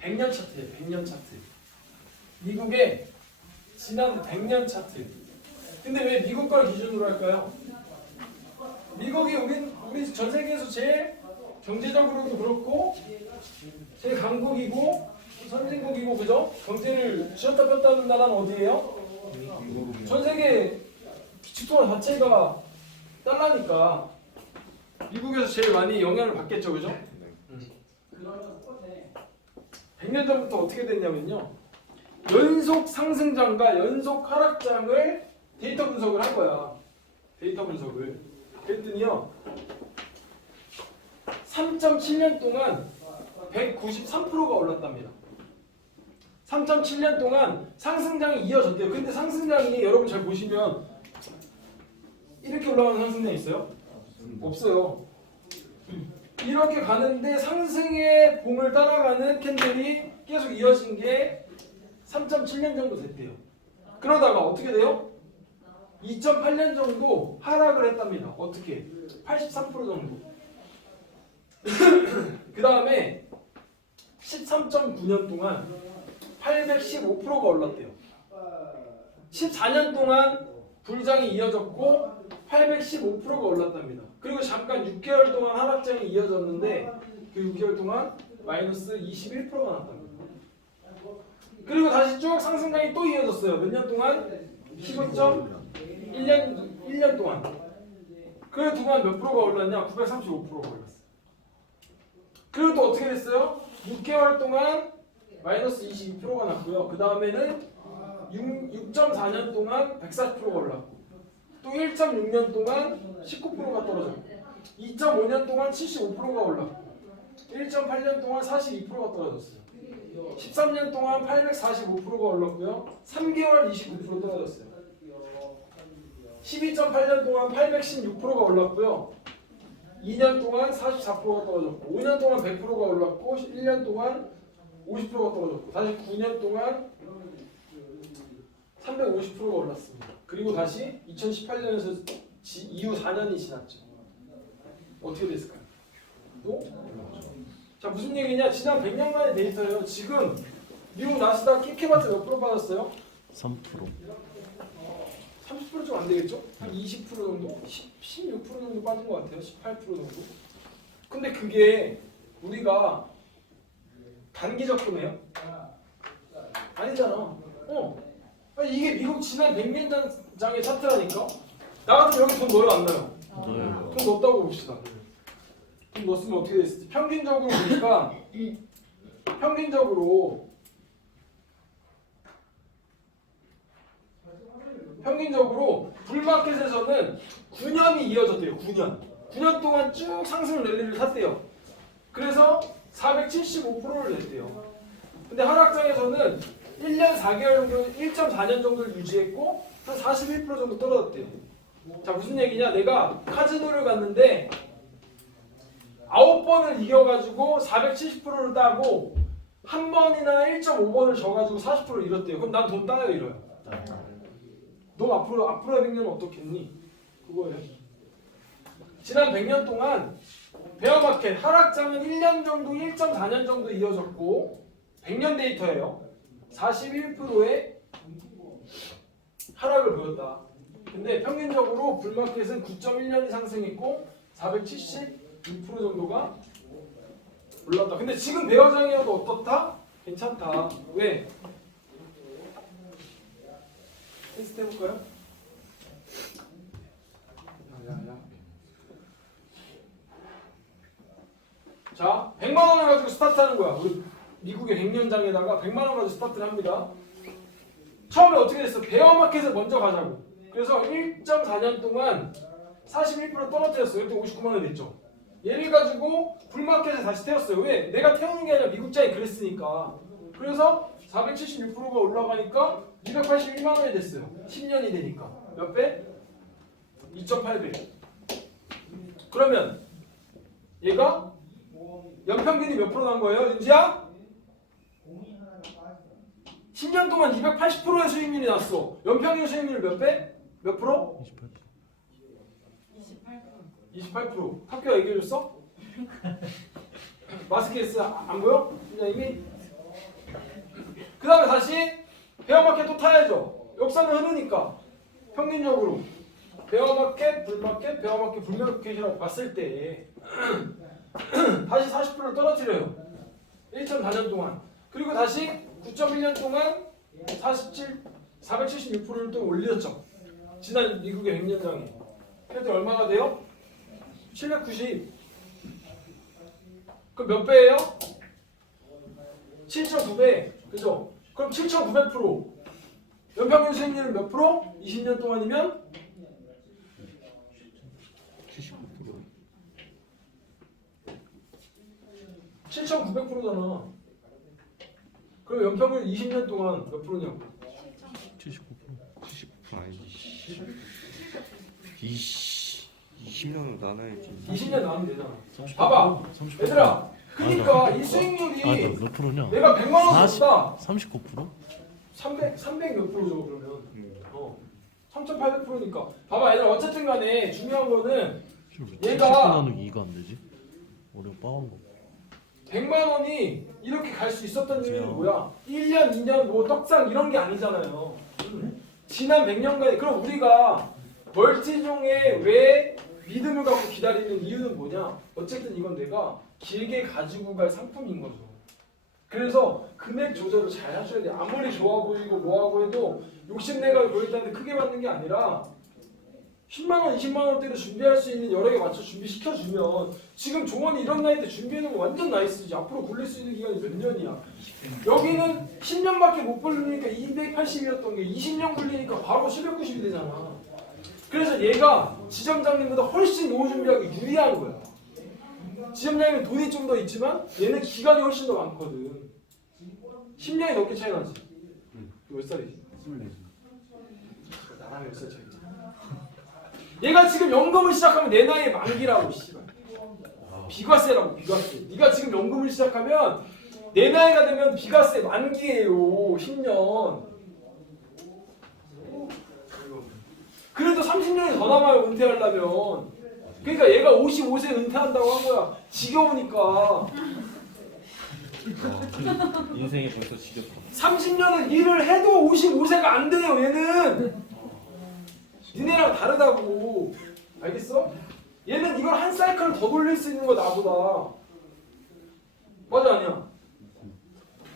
100년 차트예요. 100년 차트. 미국의 지난 100년 차트. 근데 왜 미국 걸 기준으로 할까요? 미국이 우리 전 세계에서 제일 경제적으로도 그렇고 제일 강국이고 선진국이고 그죠? 경제를 쥐었다 폈다 하는 나라는 어디예요? 전 세계 기축통화 자체가 달러니까 미국에서 제일 많이 영향을 받겠죠, 그죠? 100년 전부터 어떻게 됐냐면요. 연속 상승장과 연속 하락장을 데이터 분석을 한 거야. 데이터 분석을. 그랬더니요. 3.7년 동안 193%가 올랐답니다. 3.7년 동안 상승장이 이어졌대요. 근데 상승장이 여러분 잘 보시면 이렇게 올라가는 상승장 있어요? 없어요. 이렇게 가는데 상승의 봉을 따라가는 캔들이 계속 이어진 게 3.7년 정도 됐대요. 그러다가 어떻게 돼요? 2.8년 정도 하락을 했답니다. 어떻게? 83% 정도. 그 다음에 13.9년 동안 815%가 올랐대요. 14년 동안 불장이 이어졌고 815%가 올랐답니다. 그리고 잠깐 6개월 동안 하락장이 이어졌는데 그 6개월 동안 마이너스 21%가 났답니다. 그리고 다시 쭉 상승장이 또 이어졌어요. 몇 년 동안? 15.1년 동안. 그 동안 몇 프로가 올랐냐? 935%가 올랐어요. 그리고 또 어떻게 됐어요? 6개월 동안 마이너스 22%가 났고요. 그 다음에는 6.4년 동안 140%가 올랐고 또 1.6년 동안 19%가 떨어졌고 2.5년 동안 75%가 올랐고 1.8년 동안 42%가 떨어졌어요. 13년 동안 845%가 올랐고요. 3개월 29% 떨어졌어요. 12.8년 동안 816%가 올랐고요. 2년 동안 44%가 떨어졌고 5년 동안 100%가 올랐고 1년 동안 50%가 떨어졌고 다시 9년 동안 350%가 올랐습니다. 그리고 다시 2018년에서 이후 4년이 지났죠. 어떻게 됐을까요? 또? 자, 무슨 얘기냐? 지난 100년간의 데이터예요. 지금 미국 나스닥 끽해봤자 몇 프로 빠졌어요? 3%. 30% 좀 안 되겠죠? 한 20% 정도? 16% 정도 빠진 것 같아요. 18% 정도. 근데 그게 우리가 단기 접근해요? 아니잖아. 아니, 이게 미국 지난 100년 장의 차트라니까? 나 같으면 여기 돈 넣어요, 안 넣어요? 넣어요. 돈 넣었다고 봅시다. 돈 넣었으면 어떻게 됐을지. 평균적으로 보니까 평균적으로 불마켓에서는 9년이 이어졌대요. 9년 동안 쭉 상승 랠리를 탔대요. 그래서 475%를 냈대요. 근데 하락장에서는 1년 4개월 정도, 1.4년 정도를 유지했고 한 41% 정도 떨어졌대요. 자, 무슨 얘기냐? 내가 카지노를 갔는데 9번을 이겨가지고 470%를 따고 한 번이나 1.5번을 져가지고 40%를 잃었대요. 그럼 난 돈 따요, 잃어요? 너 앞으로 100년 어떻겠니? 그거예요. 지난 100년 동안 베어마켓 하락장은 1년 정도, 1.4년 정도 이어졌고 100년 데이터예요. 41%의 하락을 보였다. 근데 평균적으로 불마켓은 9.1년이 상승했고 476% 정도가 올랐다. 근데 지금 베어장이어도 어떻다? 괜찮다. 왜? 테스트 해볼까요? 자, 100만 원을 가지고 스타트하는 거야. 우리 미국의 100년장에다가 100만 원 가지고 스타트를 합니다. 처음에 어떻게 됐어? 베어마켓을 먼저 가자고. 그래서 1.4년 동안 41% 떨어뜨렸어요. 그때 59만 원 됐죠. 얘를 가지고 불마켓에 다시 태웠어요. 왜? 내가 태우는 게 아니라 미국장이 그랬으니까. 그래서 476%가 올라가니까 281만 원이 됐어요. 10년이 되니까. 몇 배? 2.8배. 그러면 얘가 연평균이 몇 프로 난 거예요? 윤지야? 10년 동안 280%의 수익률이 났어. 연평균 수익률 몇 배? 몇 프로? 28%. 학교가 얘기해줬어? 마스크에스 안 보여? 이미? 그 다음에 다시 베어마켓 또 타야죠. 역사는 흐르니까 평균적으로 베어마켓, 불마켓, 베어마켓, 불마켓이라고 봤을 때 다시 40%를 떨어뜨려요. 1.4년 동안. 그리고 다시 9.1년 동안 476%를 또 올렸죠. 지난 미국의 100년장에. 그래도 얼마가 돼요? 790. 그럼 몇 배예요? 7.9배. 그죠? 그럼 7,900%. 연평균 수익률은 몇 프로? 20년 동안이면 79%. 7,900%잖아. 그럼 연평균 20년 동안 몇 프로냐고? 79%. 79% 아니지. 이씨 20년으로 나눠야지. 20년 나오면 되잖아. 30%. 봐봐. 30%. 얘들아. 그러니까 이 수익률이 몇 프로냐? 내가 100만 원 40, 줬다. 39%? 300 몇 프로죠 그러면. 3,800%니까. 봐봐 얘들아 어쨌든 간에 중요한 거는 얘가- 70% 나누기 2가 안 되지? 어려워 빠간 거. 100만 원이 이렇게 갈 수 있었던 이유는 그래요. 뭐야? 1년, 2년, 뭐 떡상 이런 게 아니잖아요. 지난 100년간에 그럼 우리가 멀티종에 왜 믿음을 갖고 기다리는 이유는 뭐냐? 어쨌든 이건 내가 길게 가지고 갈 상품인 거죠. 그래서 금액 조절을 잘 하셔야 돼요. 아무리 좋아 보이고 뭐하고 해도 욕심내가 보였다는데 크게 받는 게 아니라 10만 원, 20만 원대로 준비할 수 있는 여러 개 맞춰 준비시켜주면 지금 종원이 이런 나이 때 준비해놓으면 완전 나이스지. 앞으로 굴릴 수 있는 기간이 몇 년이야. 여기는 10년밖에 못 굴리니까 280이었던 게 20년 굴리니까 바로 790이 되잖아. 그래서 얘가 지점장님보다 훨씬 노후 준비하기 유리한 거야. 지점장님은 돈이 좀 더 있지만 얘는 기간이 훨씬 더 많거든. 10년이 넘게 차이 나지. 몇 살이지? 24살. 나랑 몇 살 차이? 얘가 지금 연금을 시작하면 내 나이에 만기라고 씨발. 비과세라고 비과세. 네가 지금 연금을 시작하면 내 나이가 되면 비과세 만기예요. 10년. 그래도 30년이 더 남아요 은퇴하려면. 그러니까 얘가 55세 은퇴한다고 한 거야. 지겨우니까. 인생이 벌써 지겹다. 30년을 일을 해도 55세가 안 돼요 얘는. 니네랑 다르다고. 알겠어? 얘는 이걸 한 사이클을 더 돌릴 수 있는 거 나보다. 맞아 아니야?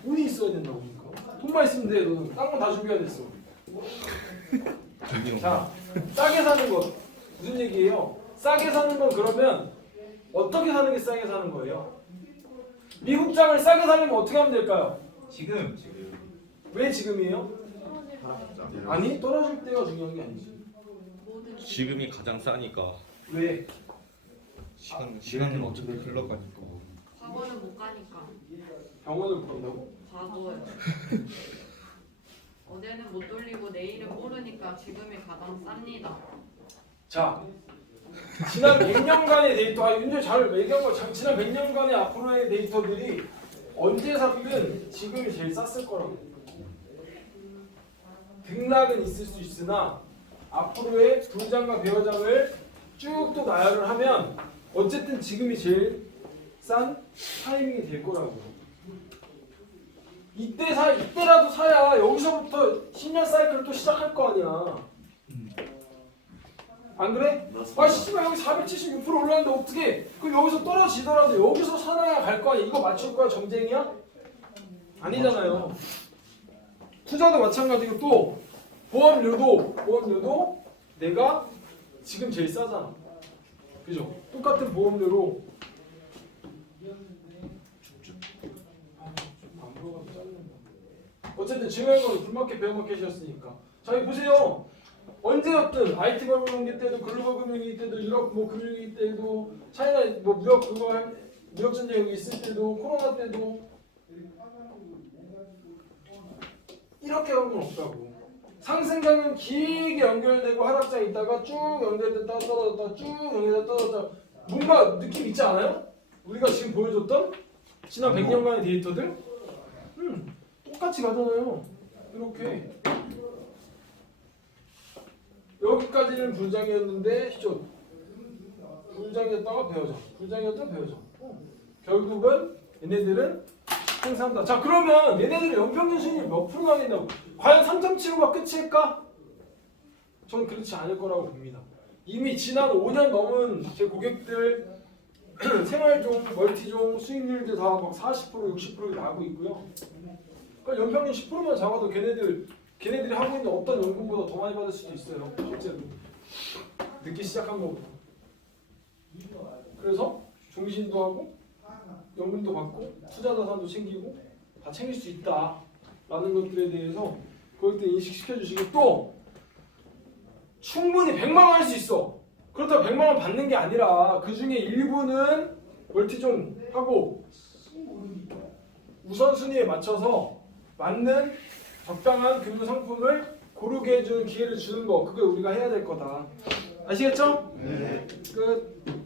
돈이 있어야 된다고. 그러니까. 돈만 있으면 돼. 너는 딴 건 다 준비가 됐어. 자, 싸게 사는 거 무슨 얘기예요? 싸게 사는 건 그러면 어떻게 사는 게 싸게 사는 거예요? 미국장을 싸게 사려면 어떻게 하면 될까요? 지금 왜 지금이에요? 아니 떨어질 때가 중요한 게 아니지. 지금이 가장 싸니까. 왜? 시간은 어차피 흘러가니까. 과거는 못 가니까. 병원을 못 간다고? 과거요. 어제는 못 돌리고 내일은 모르니까 지금이 가장 쌉니다. 자, 지난 100년간의 데이터, 윤재 잘 얘기한 거, 지난 100년간의 앞으로의 데이터들이 언제 샀든 지금이 제일 쌌을 거라고. 등락은 있을 수 있으나 앞으로의 부장과 배우장을 쭉 또 나열을 하면 어쨌든 지금이 제일 싼 타이밍이 될 거라고. 이때라도 사야 여기서부터 10년 사이클을 또 시작할 거 아니야. 안 그래? 아 씨발 여기 476% 올랐는데 어떻게? 그럼 여기서 떨어지더라도 여기서 살아야 갈 거 아니야. 이거 맞출 거야 정쟁이야? 아니잖아요. 투자도 마찬가지고 또 보험료도 내가 지금 제일 싸잖아. 그죠? 똑같은 보험료로 어쨌든 중요한 건 불마켓 베어마켓이었으니까. 자 여기 보세요. 언제였든 IT 금융위기 때도 글로벌 금융위기 때도 유럽 뭐 금융위기 때도 차이나 뭐 무역 전쟁이 있을 때도 코로나 때도 이렇게 한 건 없다고. 상승장은 길게 연결되고 하락장이 있다가 쭉 연결됐다가 떨어졌다가 쭉 연결됐다가 떨어졌다가 뭔가 느낌 있지 않아요? 우리가 지금 보여줬던 지난 100년간의 데이터들 똑같이 가잖아요. 이렇게 여기까지는 불장이었는데 시죠. 불장이었다가 배우자. 불장이었다가 배우자. 결국은 얘네들은 상승한다. 자 그러면 얘네들은 연평균 수익률 몇 프로나 된다고? 과연 3.75가 끝일까? 저는 그렇지 않을 거라고 봅니다. 이미 지난 5년 넘은 제 고객들 생활종, 멀티종 수익률도 다 막 40%, 60% 나오고 있고요. 그러니까 연평균 10%만 잡아도 걔네들이 하고 있는 어떤 연금보다 더 많이 받을 수도 있어요. 실제로 늦게 시작한 거보다. 그래서 종신도 하고 연금도 받고 투자자산도 챙기고 다 챙길 수 있다. 라는 것들에 대해서 고객들 인식시켜 주시고 또 충분히 100만 원 할 수 있어. 그렇다고 100만 원 받는 게 아니라 그 중에 일부는 멀티존 하고 우선순위에 맞춰서 맞는 적당한 금융 상품을 고르게 해주는 기회를 주는 거, 그게 우리가 해야 될 거다. 아시겠죠? 네. 끝.